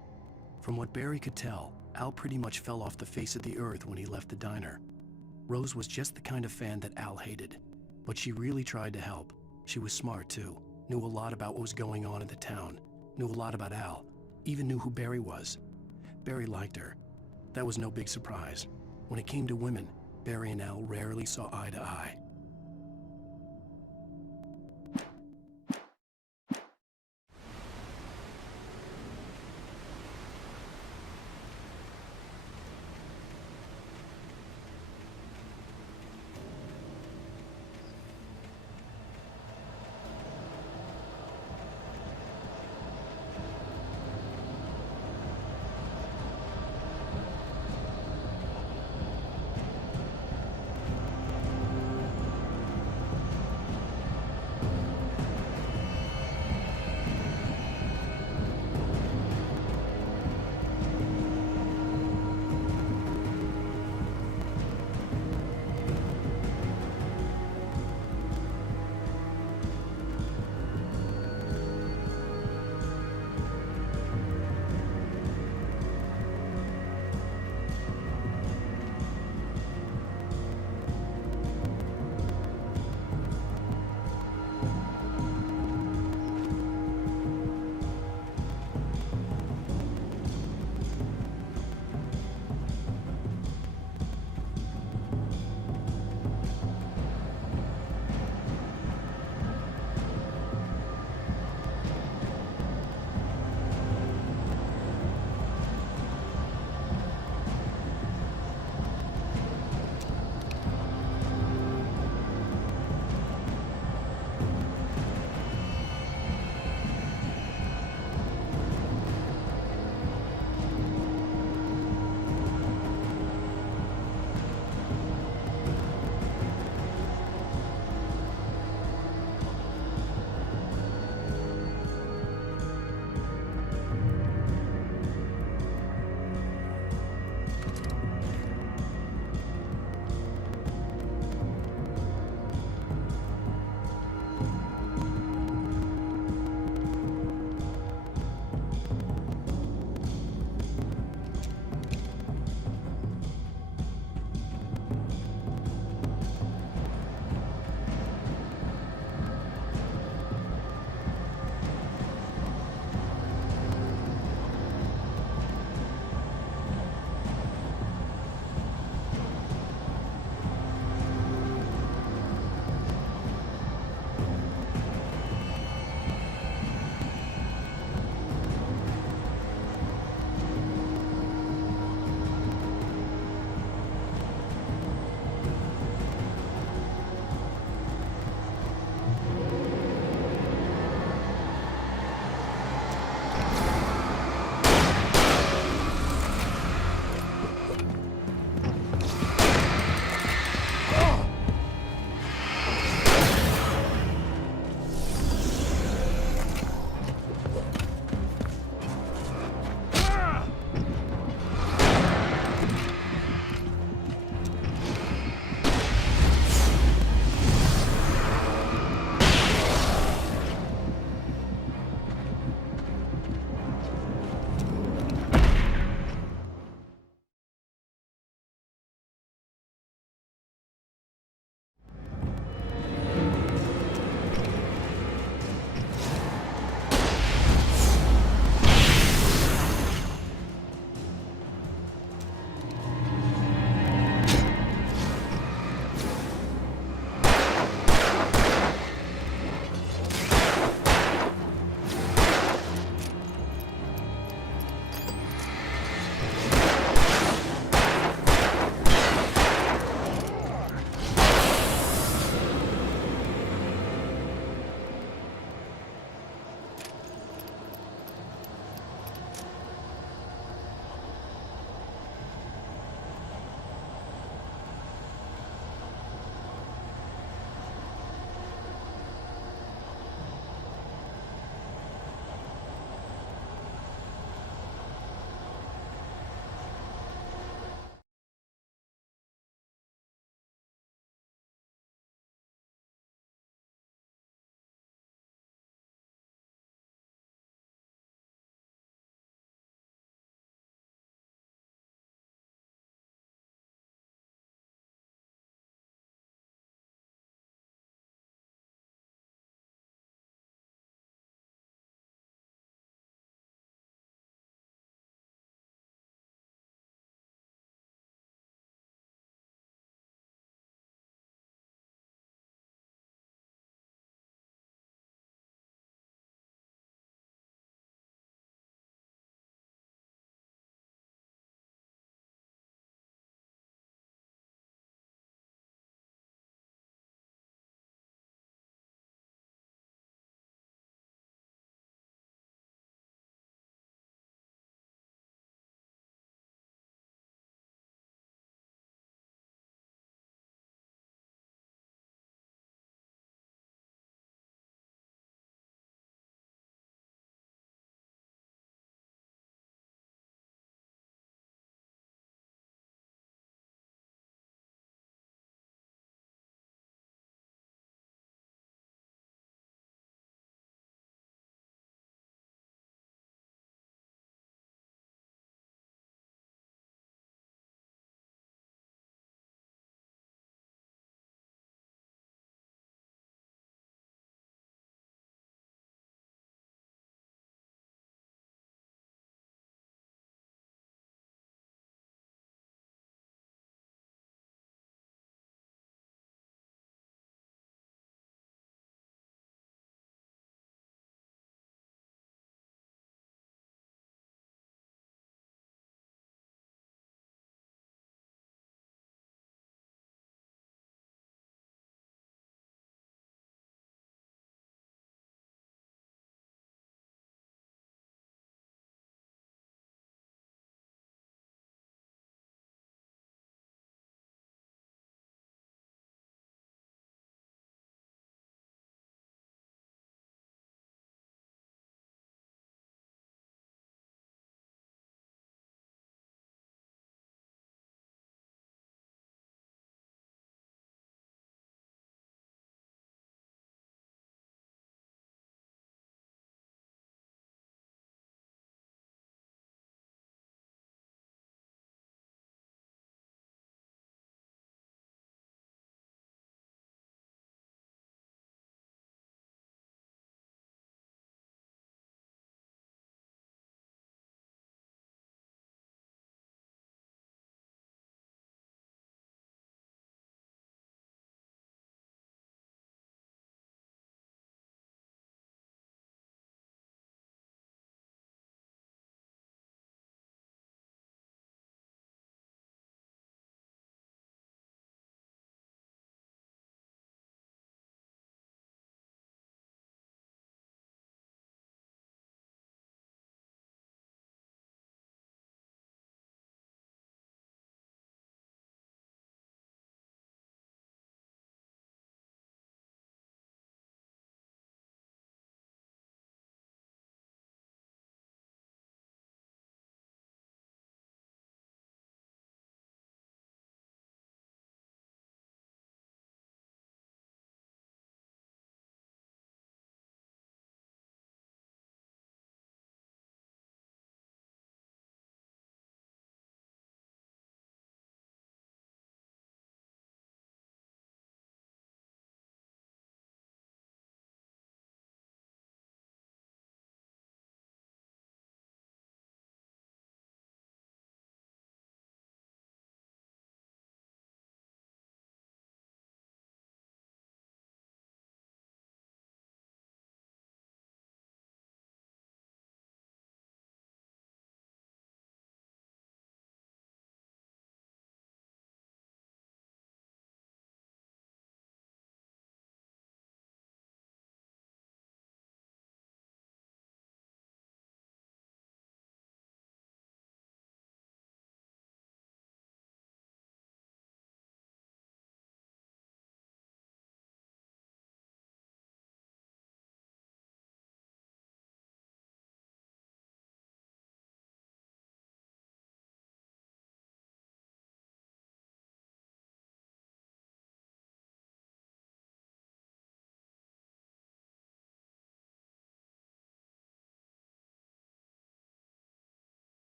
From what Barry could tell, Al pretty much fell off the face of the earth when he left the diner. Rose was just the kind of fan that Al hated, but she really tried to help. She was smart too, knew a lot about what was going on in the town, knew a lot about Al, even knew who Barry was. Barry liked her. That was no big surprise. When it came to women, Barry and Al rarely saw eye to eye.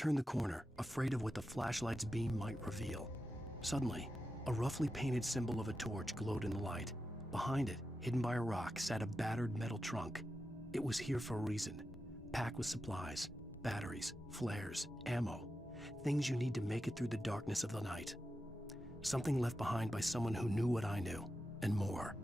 turned the corner, afraid of what the flashlight's beam might reveal. Suddenly, a roughly painted symbol of a torch glowed in the light. Behind it, hidden by a rock, sat a battered metal trunk. It was here for a reason, packed with supplies, batteries, flares, ammo, things you need to make it through the darkness of the night. Something left behind by someone who knew what I knew, and more.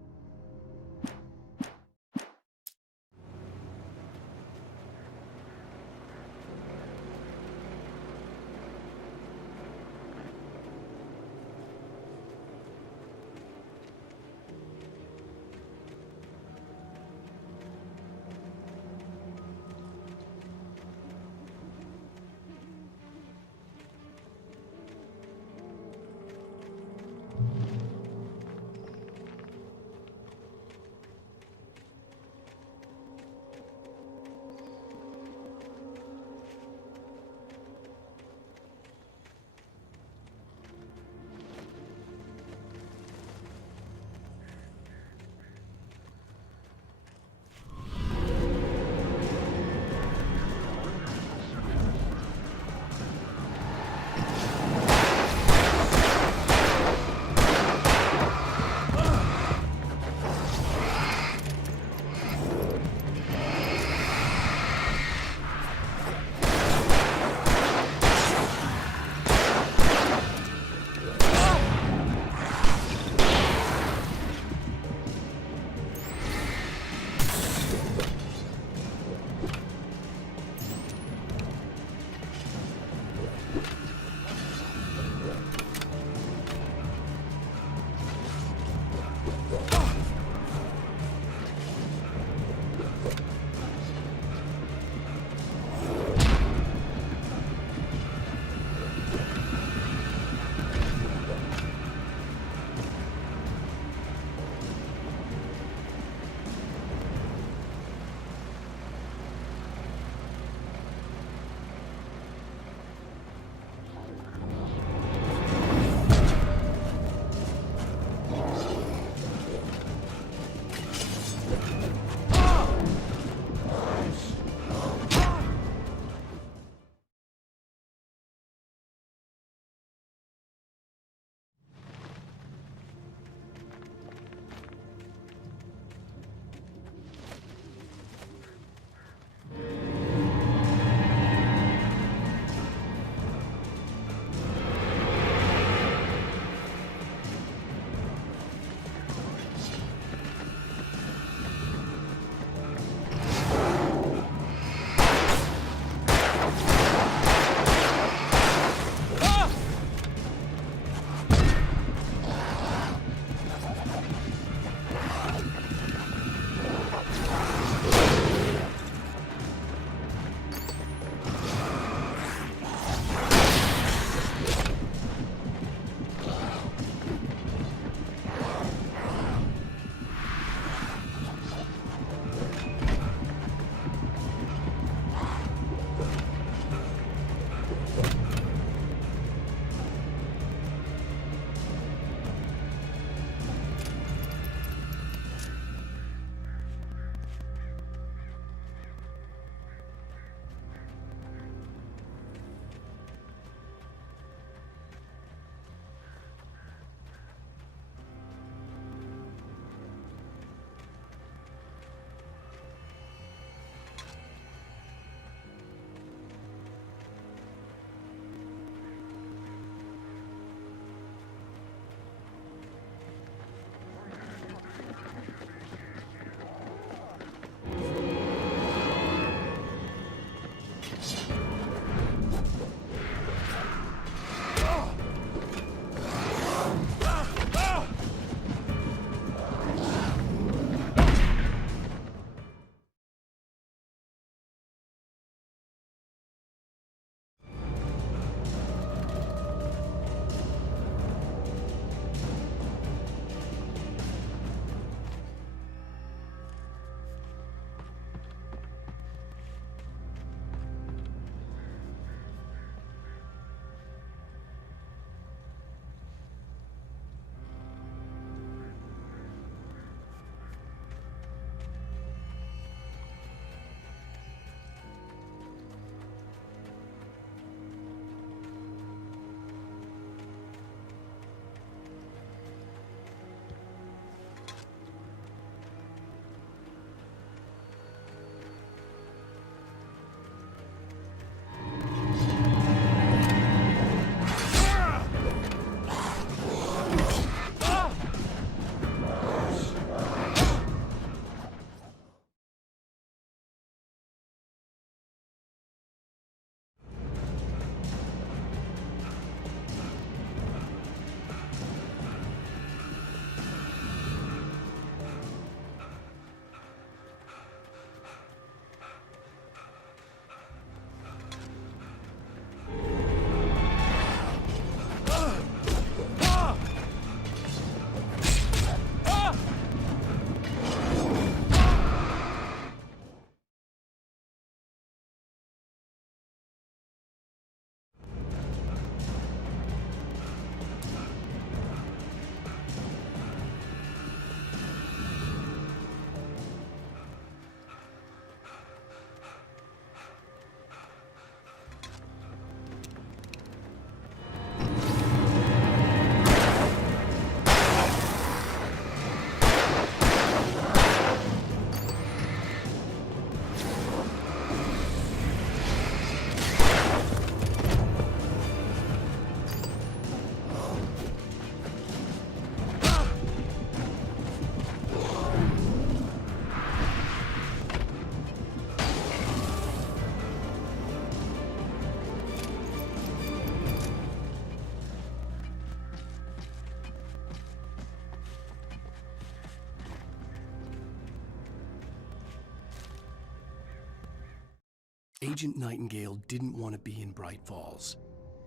Agent Nightingale didn't want to be in Bright Falls.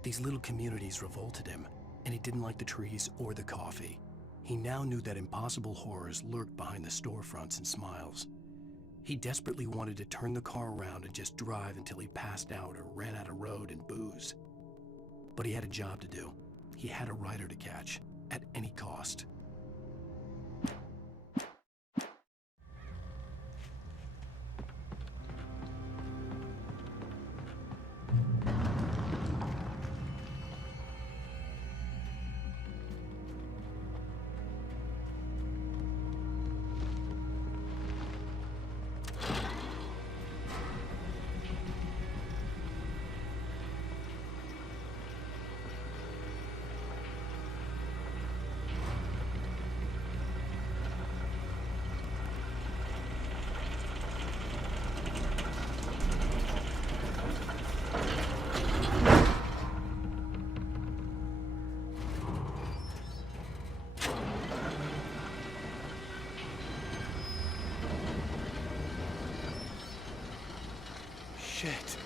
These little communities revolted him, and he didn't like the trees or the coffee. He now knew that impossible horrors lurked behind the storefronts and smiles. He desperately wanted to turn the car around and just drive until he passed out or ran out of road and booze. But he had a job to do. He had a rider to catch, at any cost. Shit.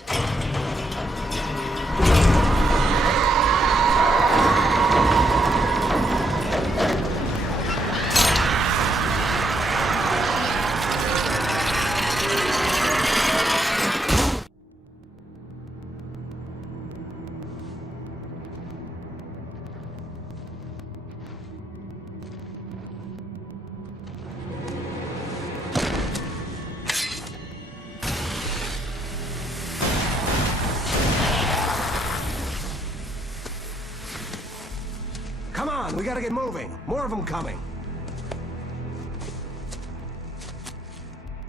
Come on, we gotta get moving. More of them coming.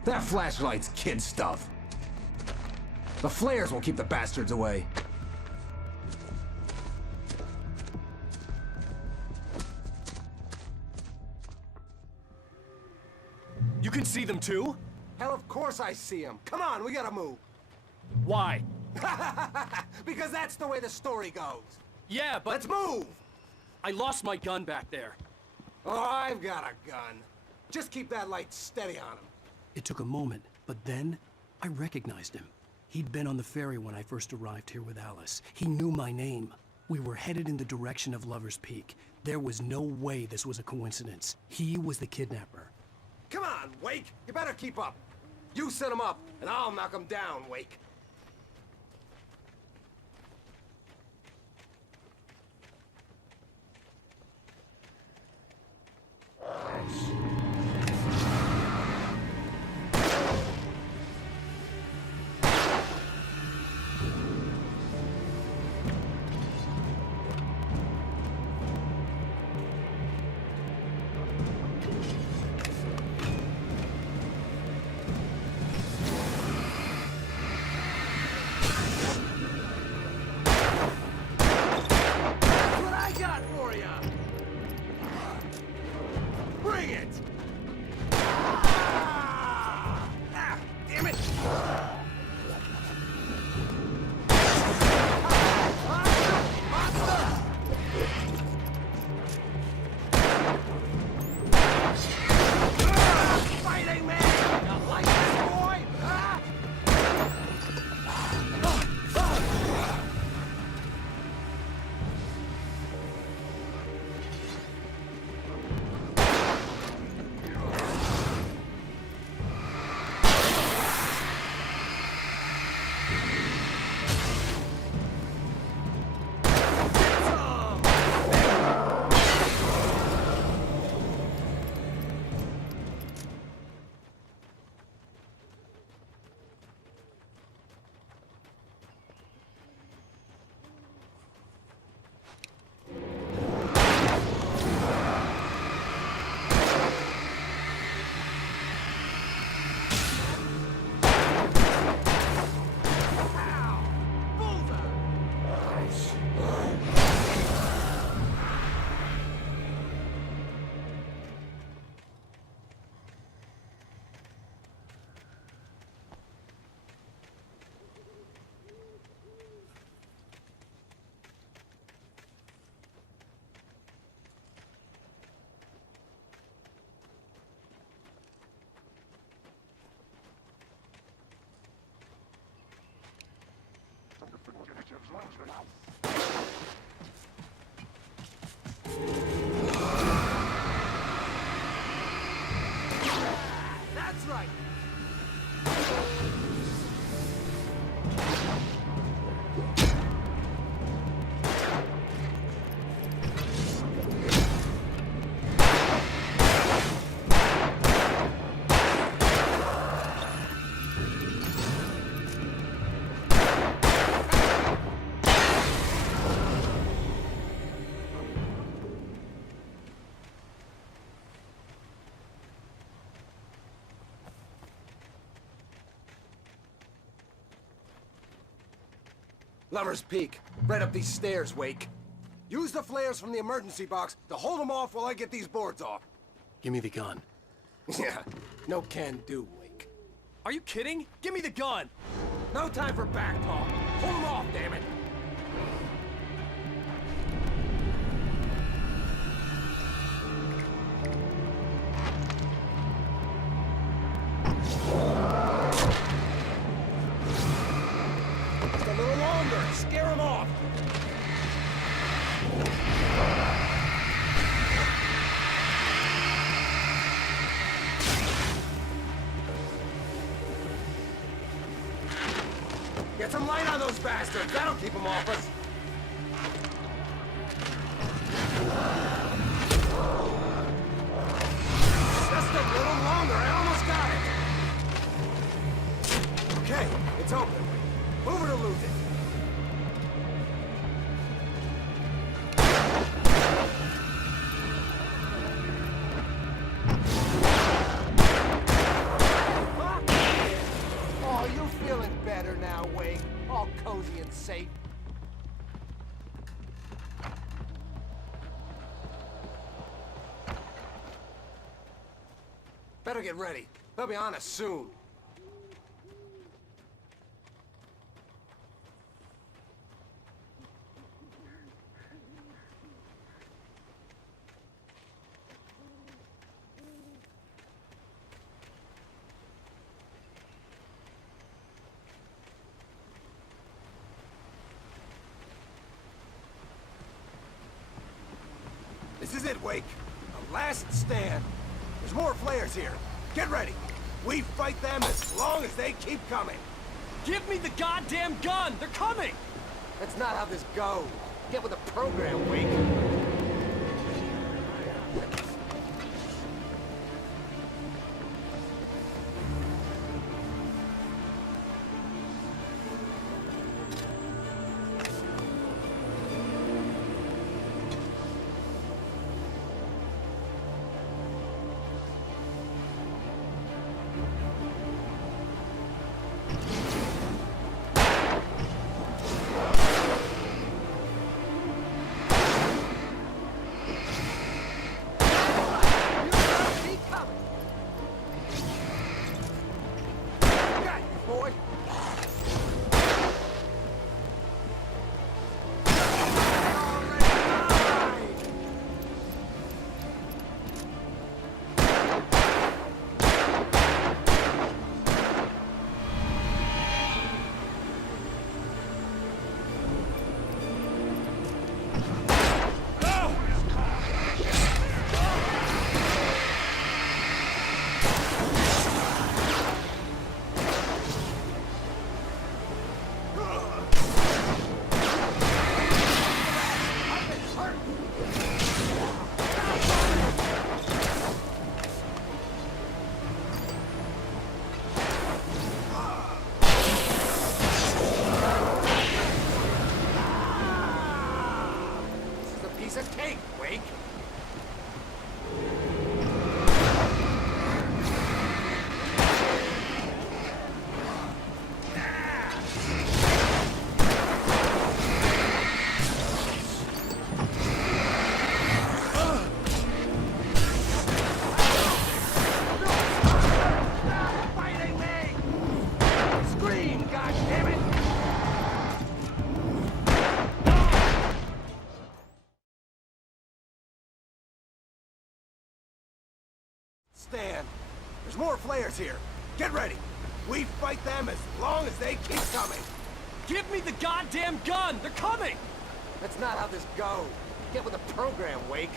That flashlight's kid stuff. The flares will keep the bastards away. You can see them too? Hell, of course I see them. Come on, we gotta move. Why? Because that's the way the story goes. Yeah, but... Let's move! I lost my gun back there. Oh, I've got a gun. Just keep that light steady on him. It took a moment, but then I recognized him. He'd been on the ferry when I first arrived here with Alice. He knew my name. We were headed in the direction of Lover's Peak. There was no way this was a coincidence. He was the kidnapper. Come on, Wake. You better keep up. You set him up, and I'll knock him down, Wake. That's right! Lover's Peak. Right up these stairs, Wake. Use the flares from the emergency box to hold them off while I get these boards off. Give me the gun. Yeah, no can do, Wake. Are you kidding? Give me the gun! No time for back talk. Hold them off, damn it! Just a little longer. Scare them off. Get some light on those bastards. That'll keep them off us. Just a little longer. I almost got it. Okay, it's open. Move it or lose it. Oh, you feeling better now, Wake? All cozy and safe. Better get ready. They'll be on us soon. This is it, Wake. The last stand. There's more flares here. Get ready. We fight them as long as they keep coming. Give me the goddamn gun! They're coming! That's not how this goes. Get with the program, Wake. Stand. There's more flares here. Get ready. We fight them as long as they keep coming. Give me the goddamn gun! They're coming! That's not how this goes. Get with the program, Wake.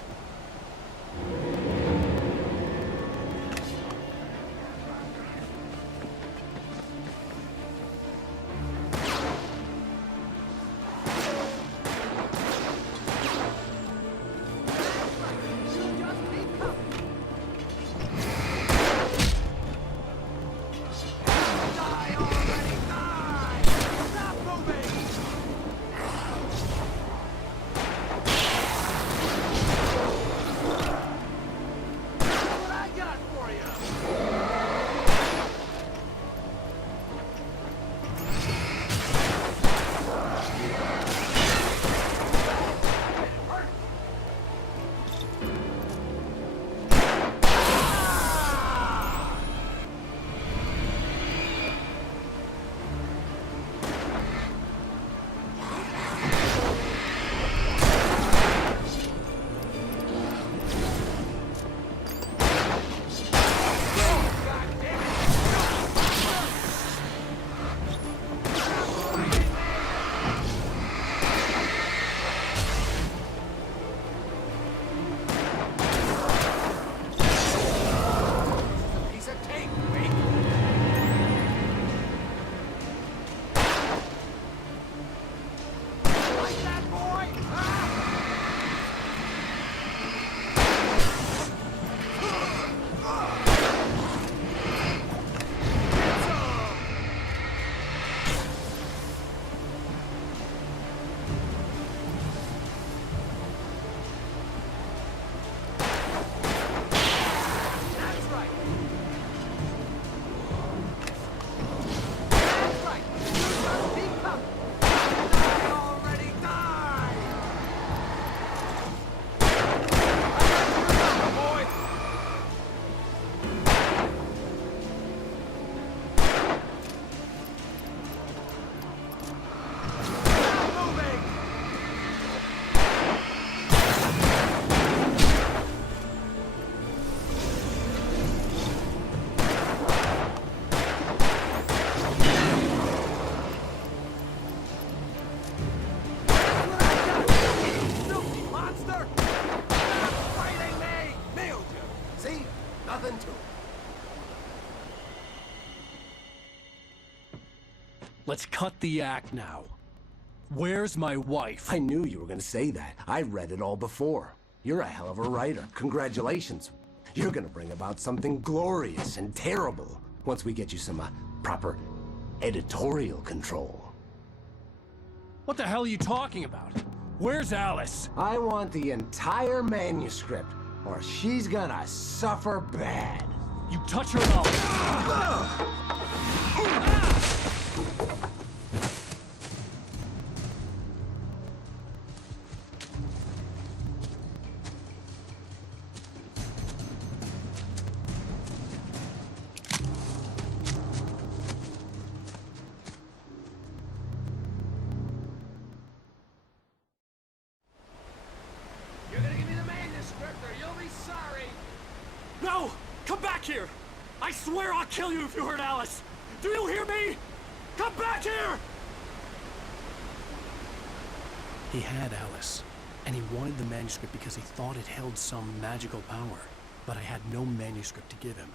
Let's cut the act now. Where's my wife? I knew you were gonna say that. I read it all before. You're a hell of a writer. Congratulations. You're gonna bring about something glorious and terrible once we get you some proper editorial control. What the hell are you talking about? Where's Alice? I want the entire manuscript, or she's gonna suffer bad. You touch her and You're gonna give me the manuscript or you'll be sorry! No! Come back here! I swear I'll kill you if you hurt Alice! Do you hear me? Come back here! He had Alice, and he wanted the manuscript because he thought it held some magical power. But I had no manuscript to give him.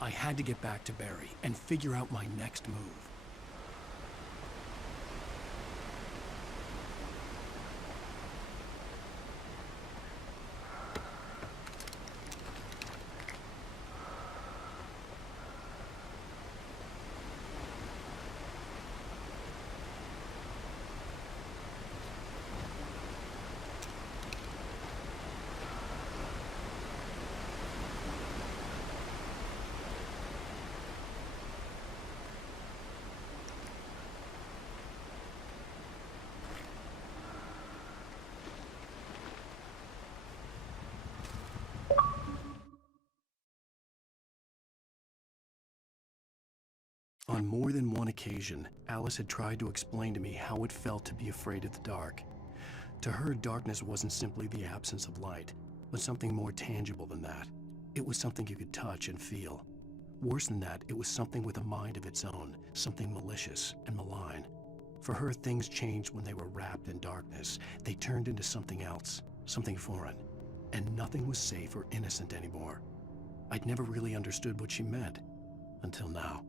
I had to get back to Barry and figure out my next move. On more than one occasion, Alice had tried to explain to me how it felt to be afraid of the dark. To her, darkness wasn't simply the absence of light, but something more tangible than that. It was something you could touch and feel. Worse than that, it was something with a mind of its own, something malicious and malign. For her, things changed when they were wrapped in darkness. They turned into something else, something foreign. And nothing was safe or innocent anymore. I'd never really understood what she meant, until now.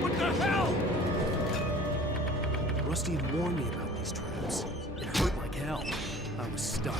What the hell? Rusty had warned me about these traps. It hurt like hell. I was stuck.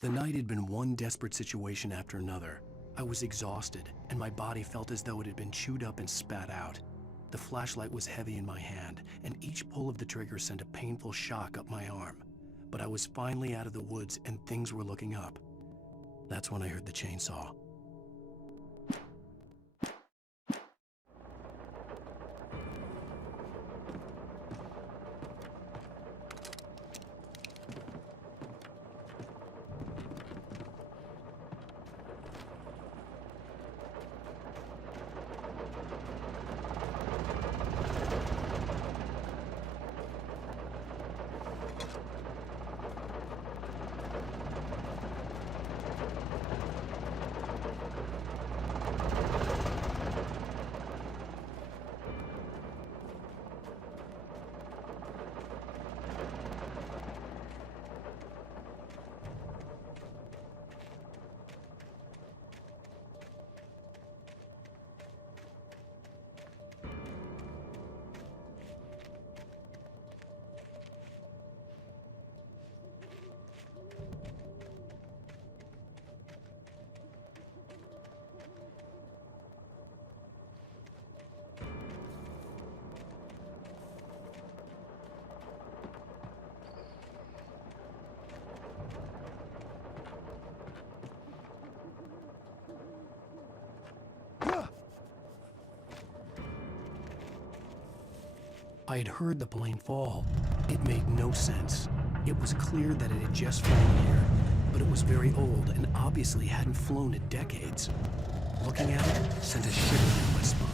The night had been one desperate situation after another. I was exhausted, and my body felt as though it had been chewed up and spat out. The flashlight was heavy in my hand, and each pull of the trigger sent a painful shock up my arm. But I was finally out of the woods, and things were looking up. That's when I heard the chainsaw. I had heard the plane fall. It made no sense. It was clear that it had just fallen here, but it was very old and obviously hadn't flown in decades. Looking at it sent a shiver down my spine.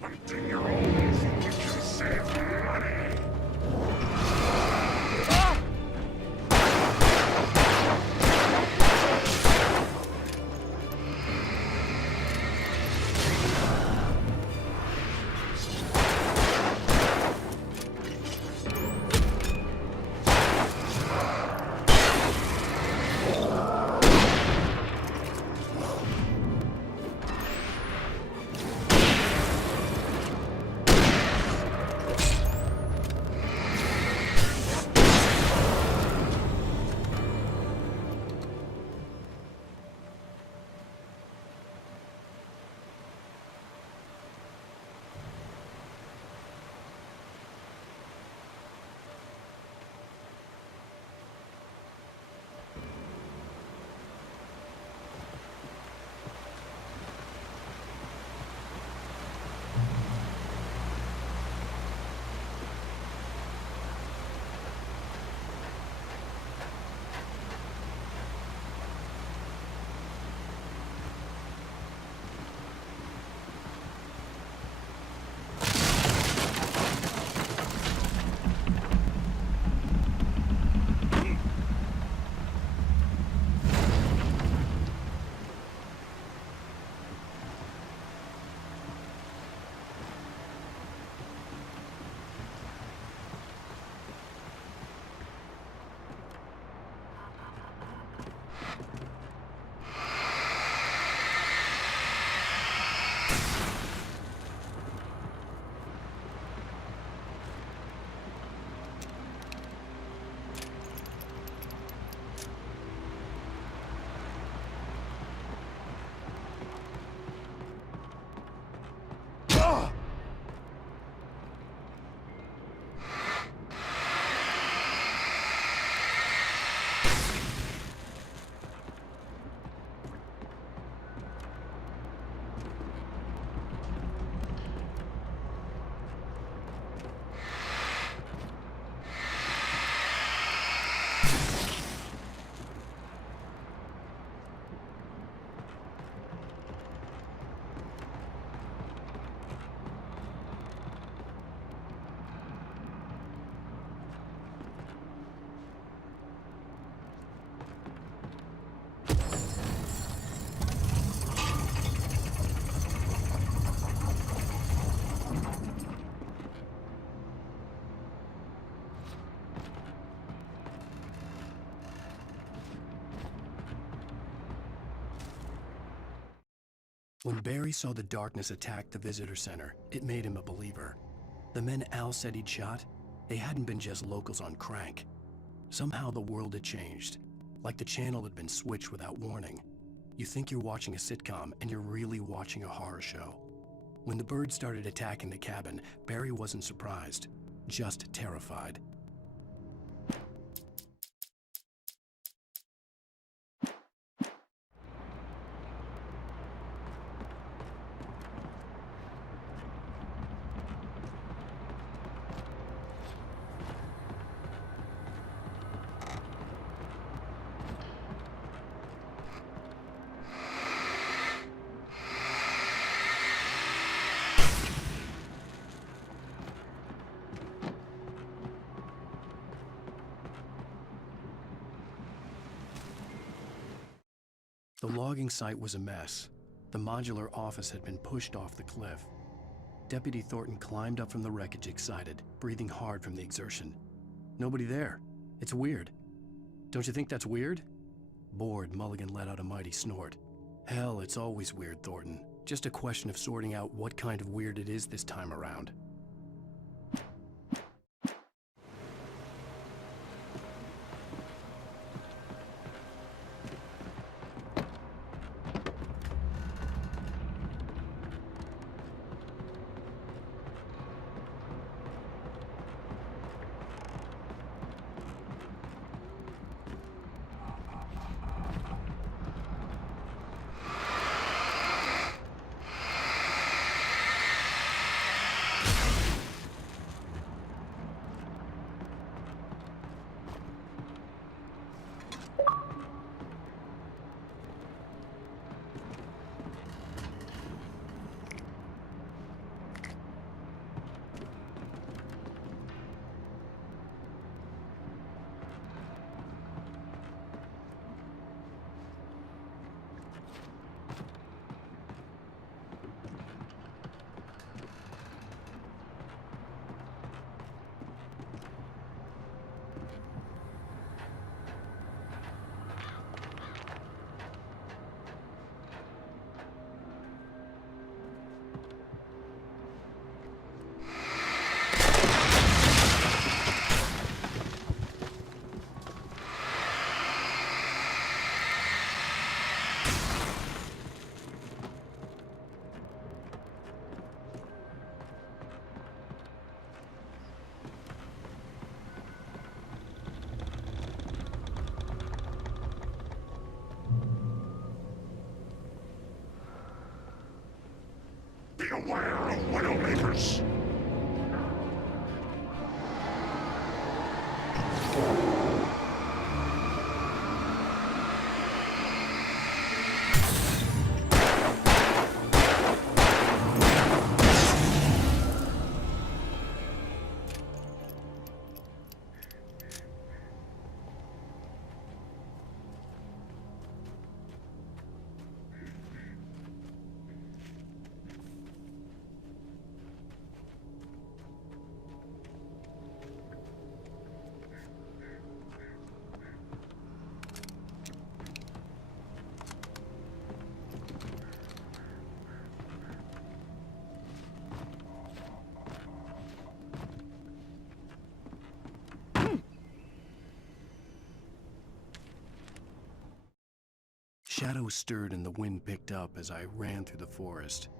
Fighting your own so you can save money. When Barry saw the darkness attack the visitor center, it made him a believer. The men Al said he'd shot, they hadn't been just locals on crank. Somehow the world had changed, like the channel had been switched without warning. You think you're watching a sitcom, and you're really watching a horror show. When the birds started attacking the cabin, Barry wasn't surprised, just terrified. The logging site was a mess. The modular office had been pushed off the cliff. Deputy Thornton climbed up from the wreckage excited, breathing hard from the exertion. Nobody there. It's weird. Don't you think that's weird? Bored, Mulligan let out a mighty snort. Hell, it's always weird, Thornton. Just a question of sorting out what kind of weird it is this time around. Beware of Widowmakers! Shadows stirred and the wind picked up as I ran through the forest.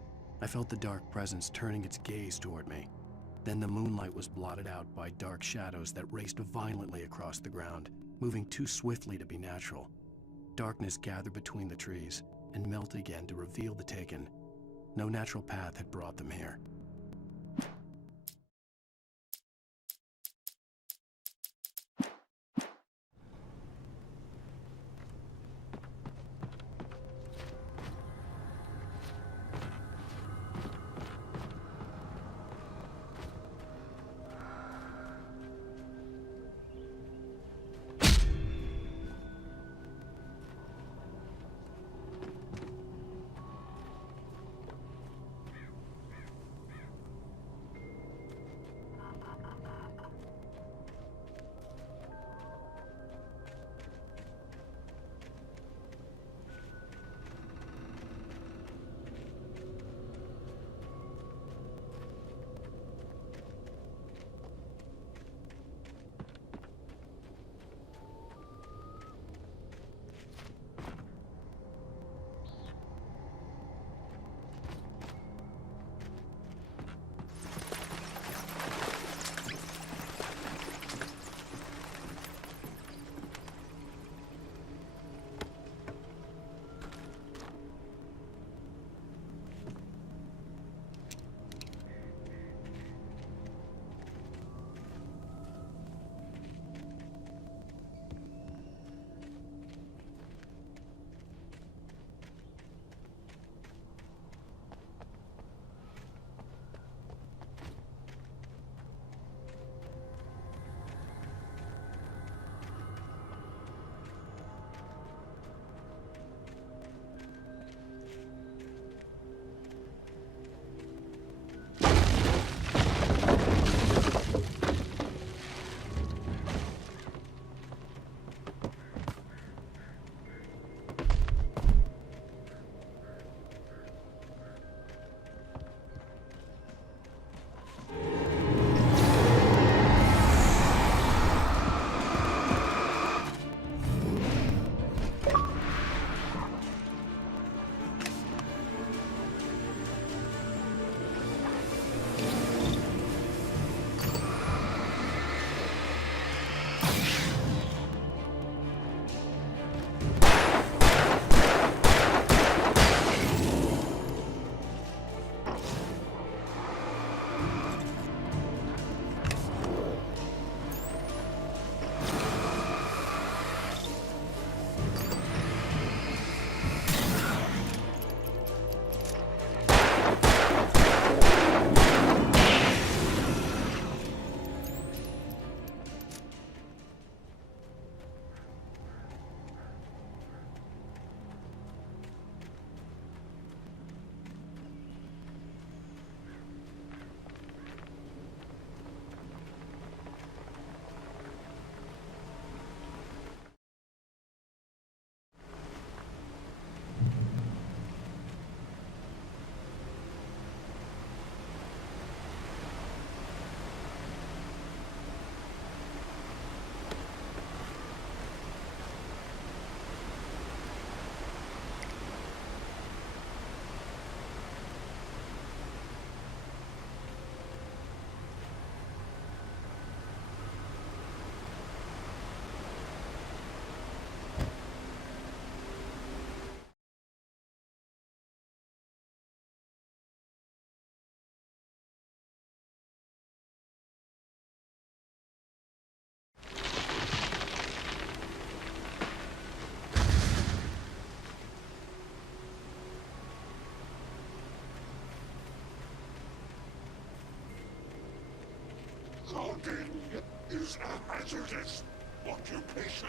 I felt the dark presence turning its gaze toward me. Then the moonlight was blotted out by dark shadows that raced violently across the ground, moving too swiftly to be natural. Darkness gathered between the trees and melted again to reveal the Taken. No natural path had brought them here. Hunting is a hazardous occupation.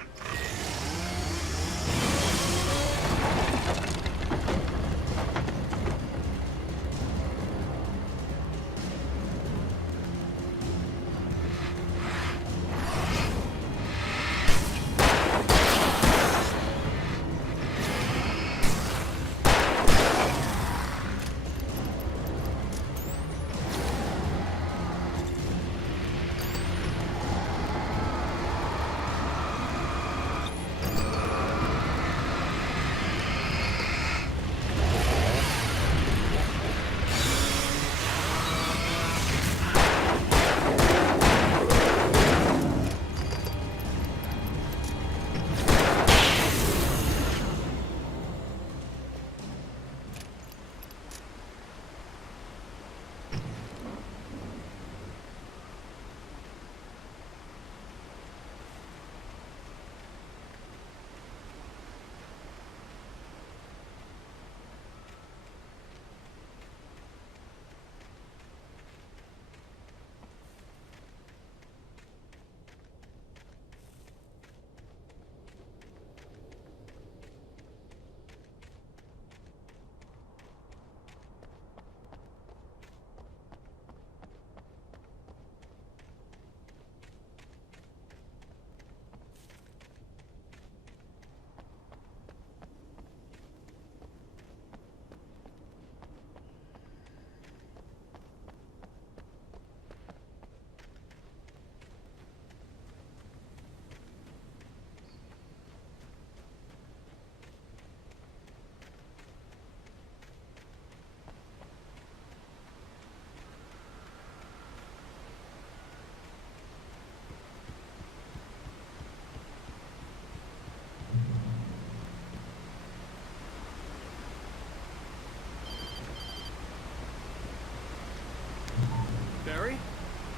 Barry?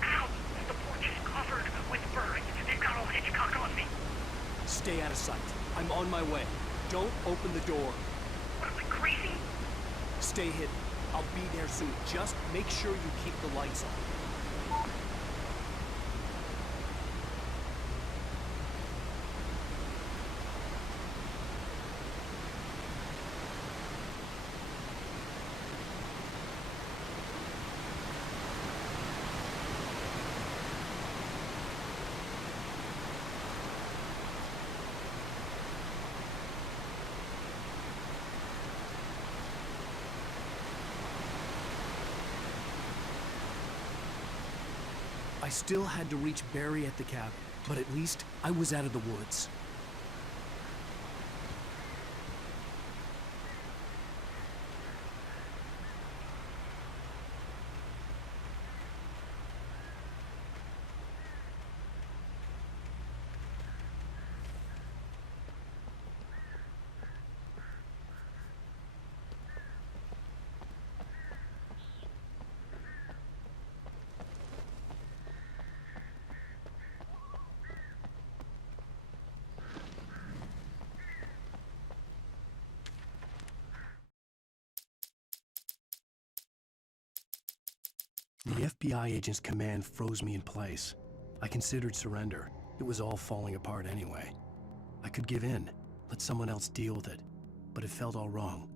Ow! The porch is covered with birds. They've got old Hitchcock on me. Stay out of sight. I'm on my way. Don't open the door. What am I, crazy? Stay hidden. I'll be there soon. Just make sure you keep the lights on. I still had to reach Barry at the cabin, but at least I was out of the woods. The FBI agent's command froze me in place. I considered surrender. It was all falling apart anyway. I could give in, let someone else deal with it. But it felt all wrong.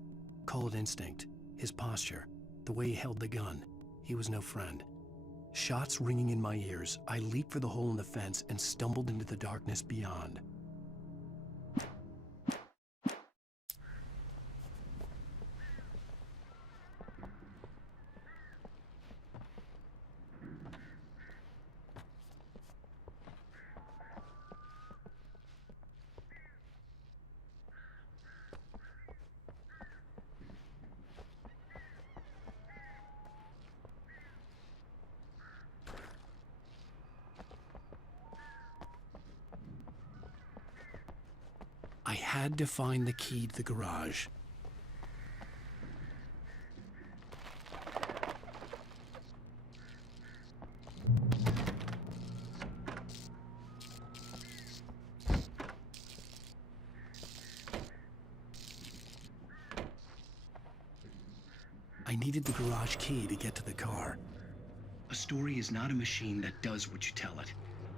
Call it instinct, his posture, the way he held the gun. He was no friend. Shots ringing in my ears, I leaped for the hole in the fence and stumbled into the darkness beyond. I had to find the key to the garage. I needed the garage key to get to the car. A story is not a machine that does what you tell it.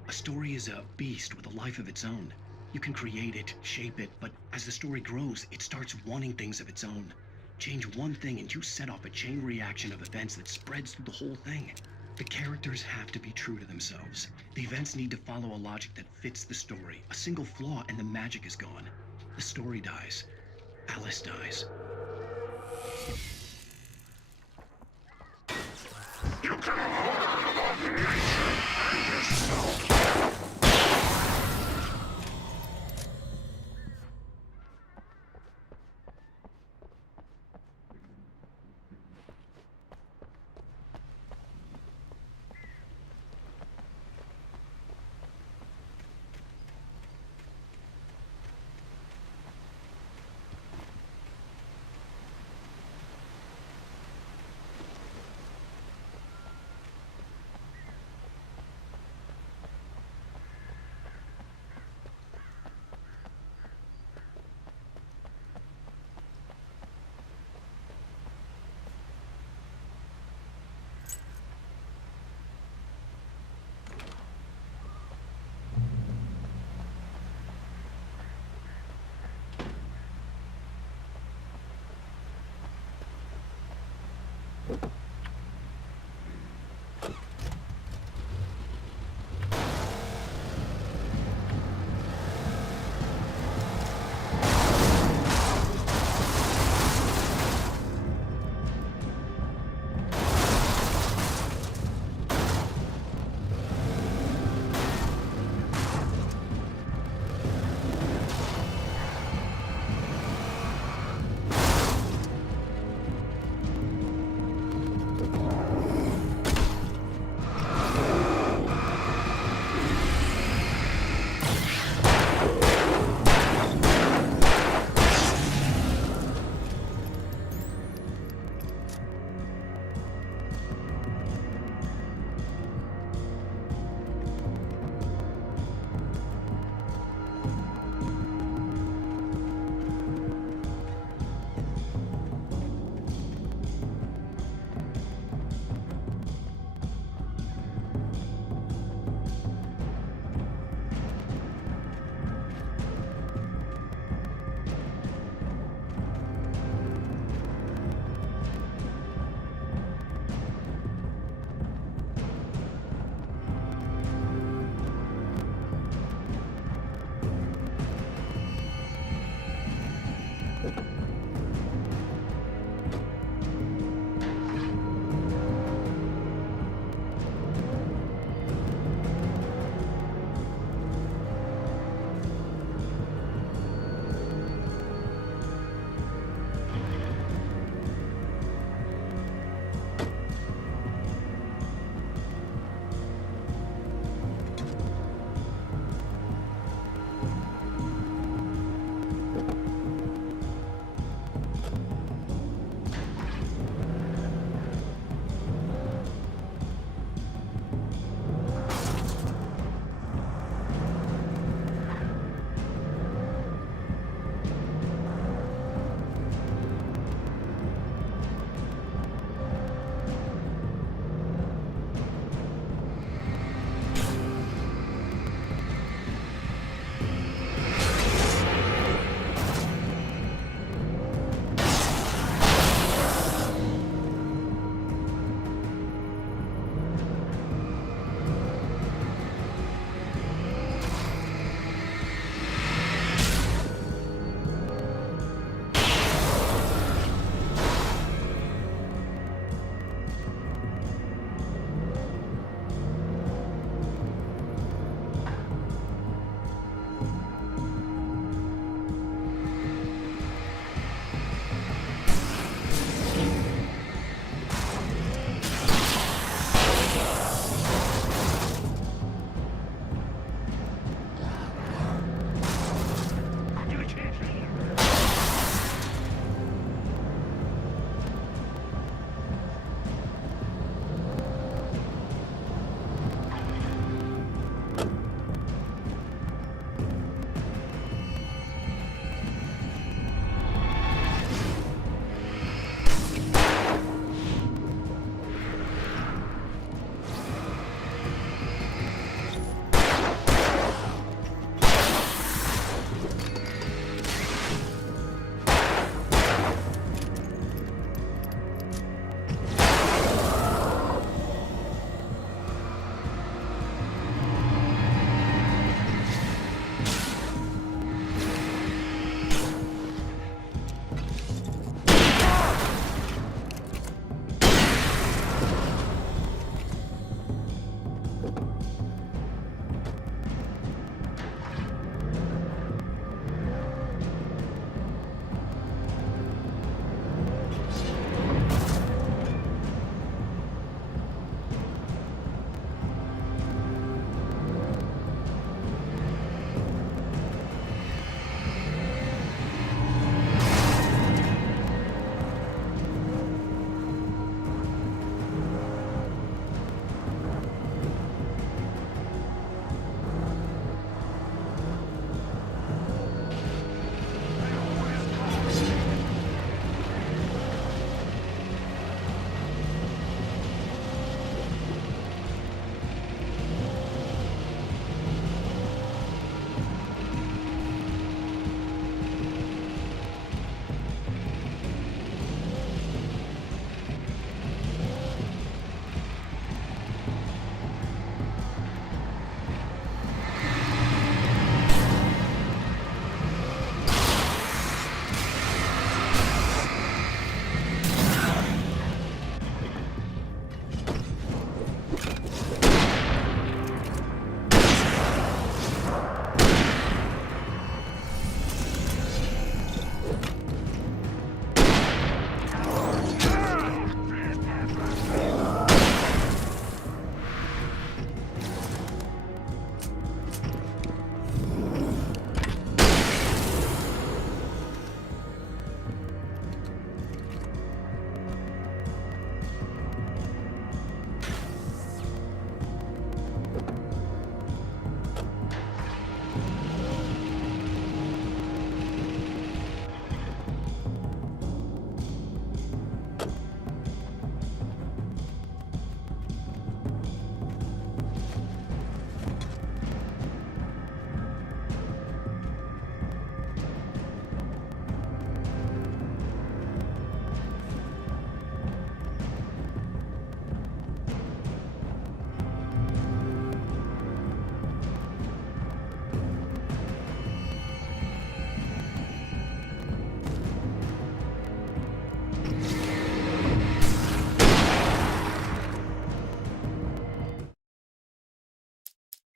A story is a beast with a life of its own. You can create it, shape it, but as the story grows, it starts wanting things of its own. Change one thing and you set off a chain reaction of events that spreads through the whole thing. The characters have to be true to themselves. The events need to follow a logic that fits the story. A single flaw and the magic is gone. The story dies. Alice dies. You can hold it and yourself.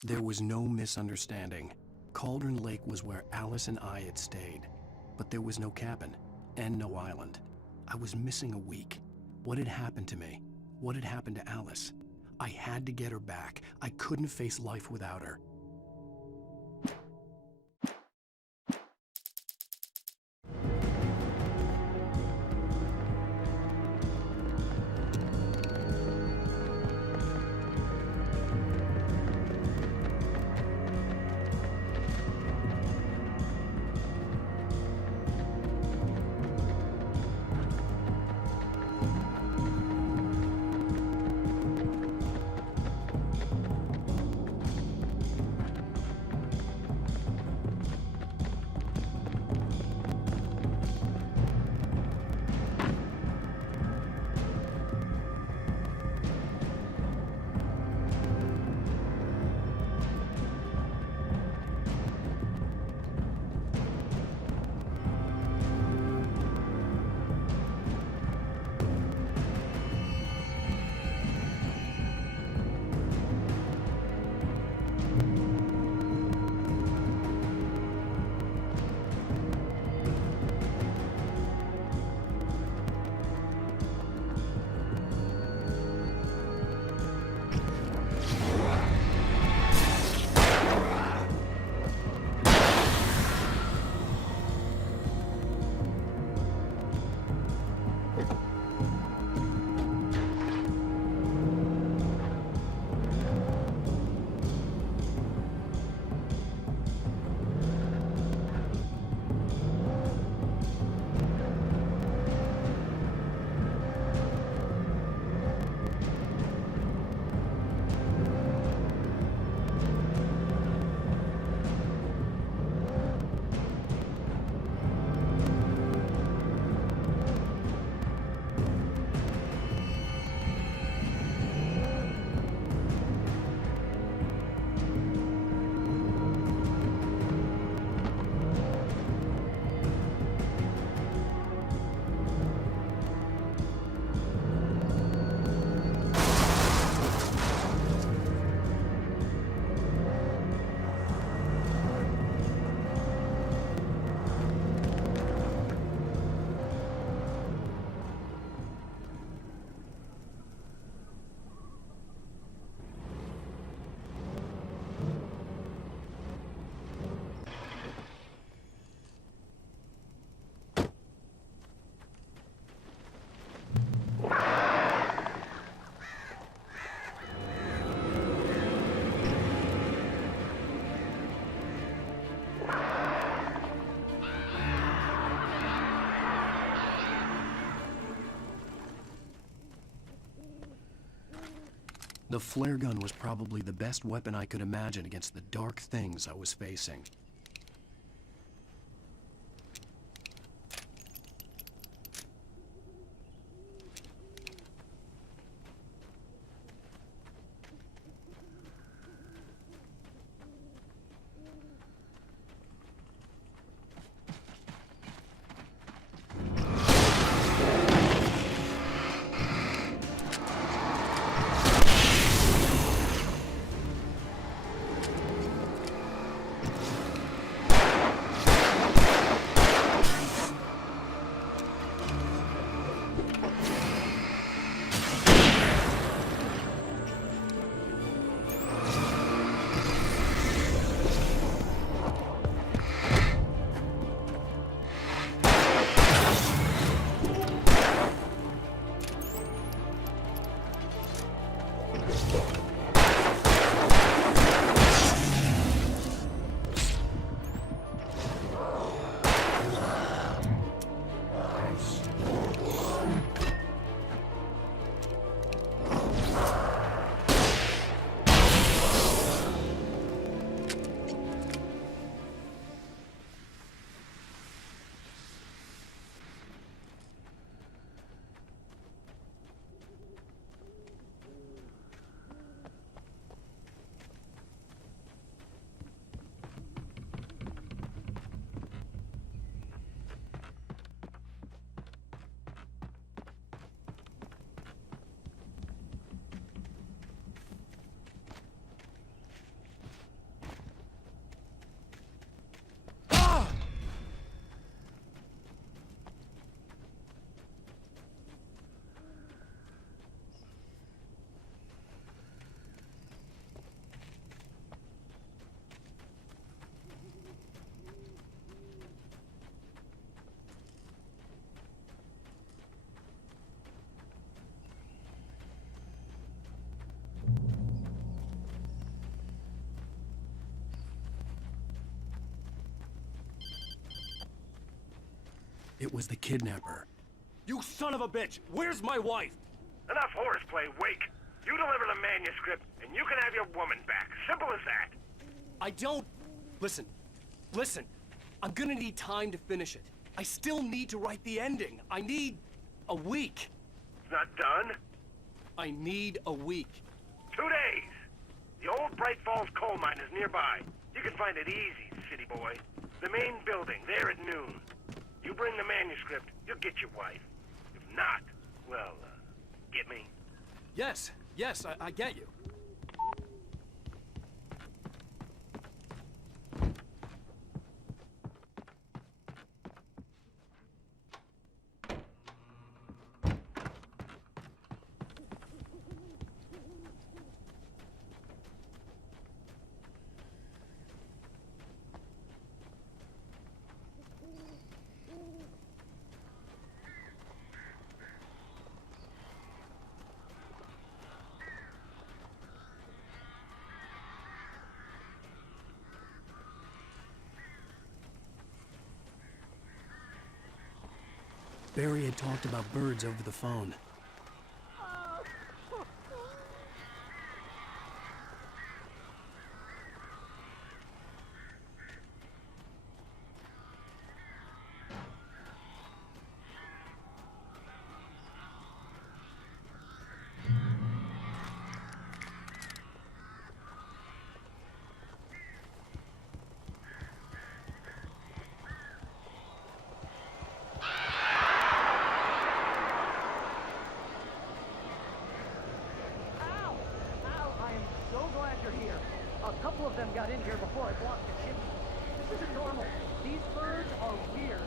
There was no misunderstanding. Cauldron Lake was where Alice and I had stayed, but there was no cabin and no island. I was missing a week. What had happened to me? What had happened to Alice? I had to get her back. I couldn't face life without her. The flare gun was probably the best weapon I could imagine against the dark things I was facing. It was the kidnapper. You son of a bitch! Where's my wife? Enough horseplay, Wake. You deliver the manuscript, and you can have your woman back. Simple as that. I don't... Listen. Listen. I'm gonna need time to finish it. I still need to write the ending. I need... a week. It's not done? I need a week. 2 days. The old Bright Falls coal mine is nearby. You can find it easy, city boy. The main building, there at noon. You bring the manuscript, you'll get your wife. If not, well, get me? Yes, I get you. Barry had talked about birds over the phone. A couple of them got in here before I blocked the chimney. This isn't normal. These birds are weird.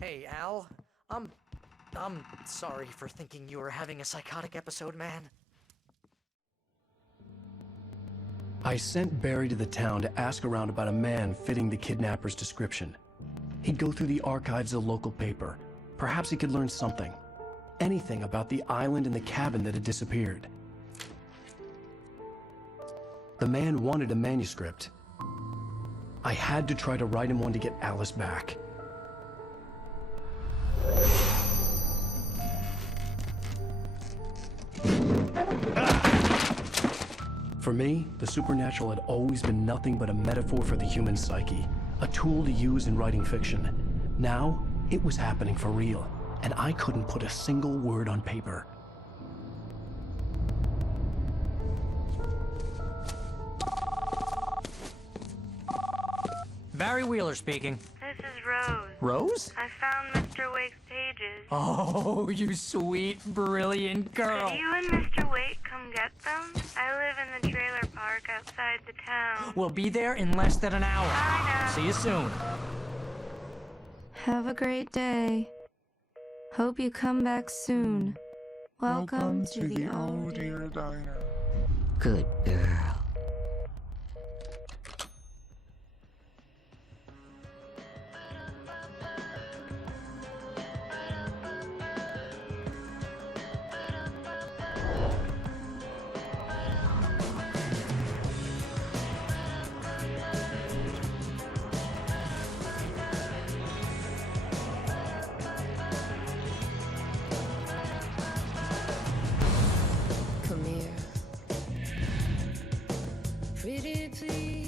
Hey, Al. I'm sorry for thinking you were having a psychotic episode, man. I sent Barry to the town to ask around about a man fitting the kidnapper's description. He'd go through the archives of the local paper. Perhaps he could learn something. Anything about the island and the cabin that had disappeared. The man wanted a manuscript. I had to try to write him one to get Alice back. For me, the supernatural had always been nothing but a metaphor for the human psyche, a tool to use in writing fiction. Now, it was happening for real, and I couldn't put a single word on paper. Barry Wheeler speaking. This is Rose. Rose? I found Mr. Wake's pages. Oh, you sweet, brilliant girl. Could you and Mr. Wake come get them? I live in the trailer park outside the town. We'll be there in less than an hour. I know. See you soon. Have a great day. Hope you come back soon. Welcome to the old dear diner. Good girl. Come here. Pretty please.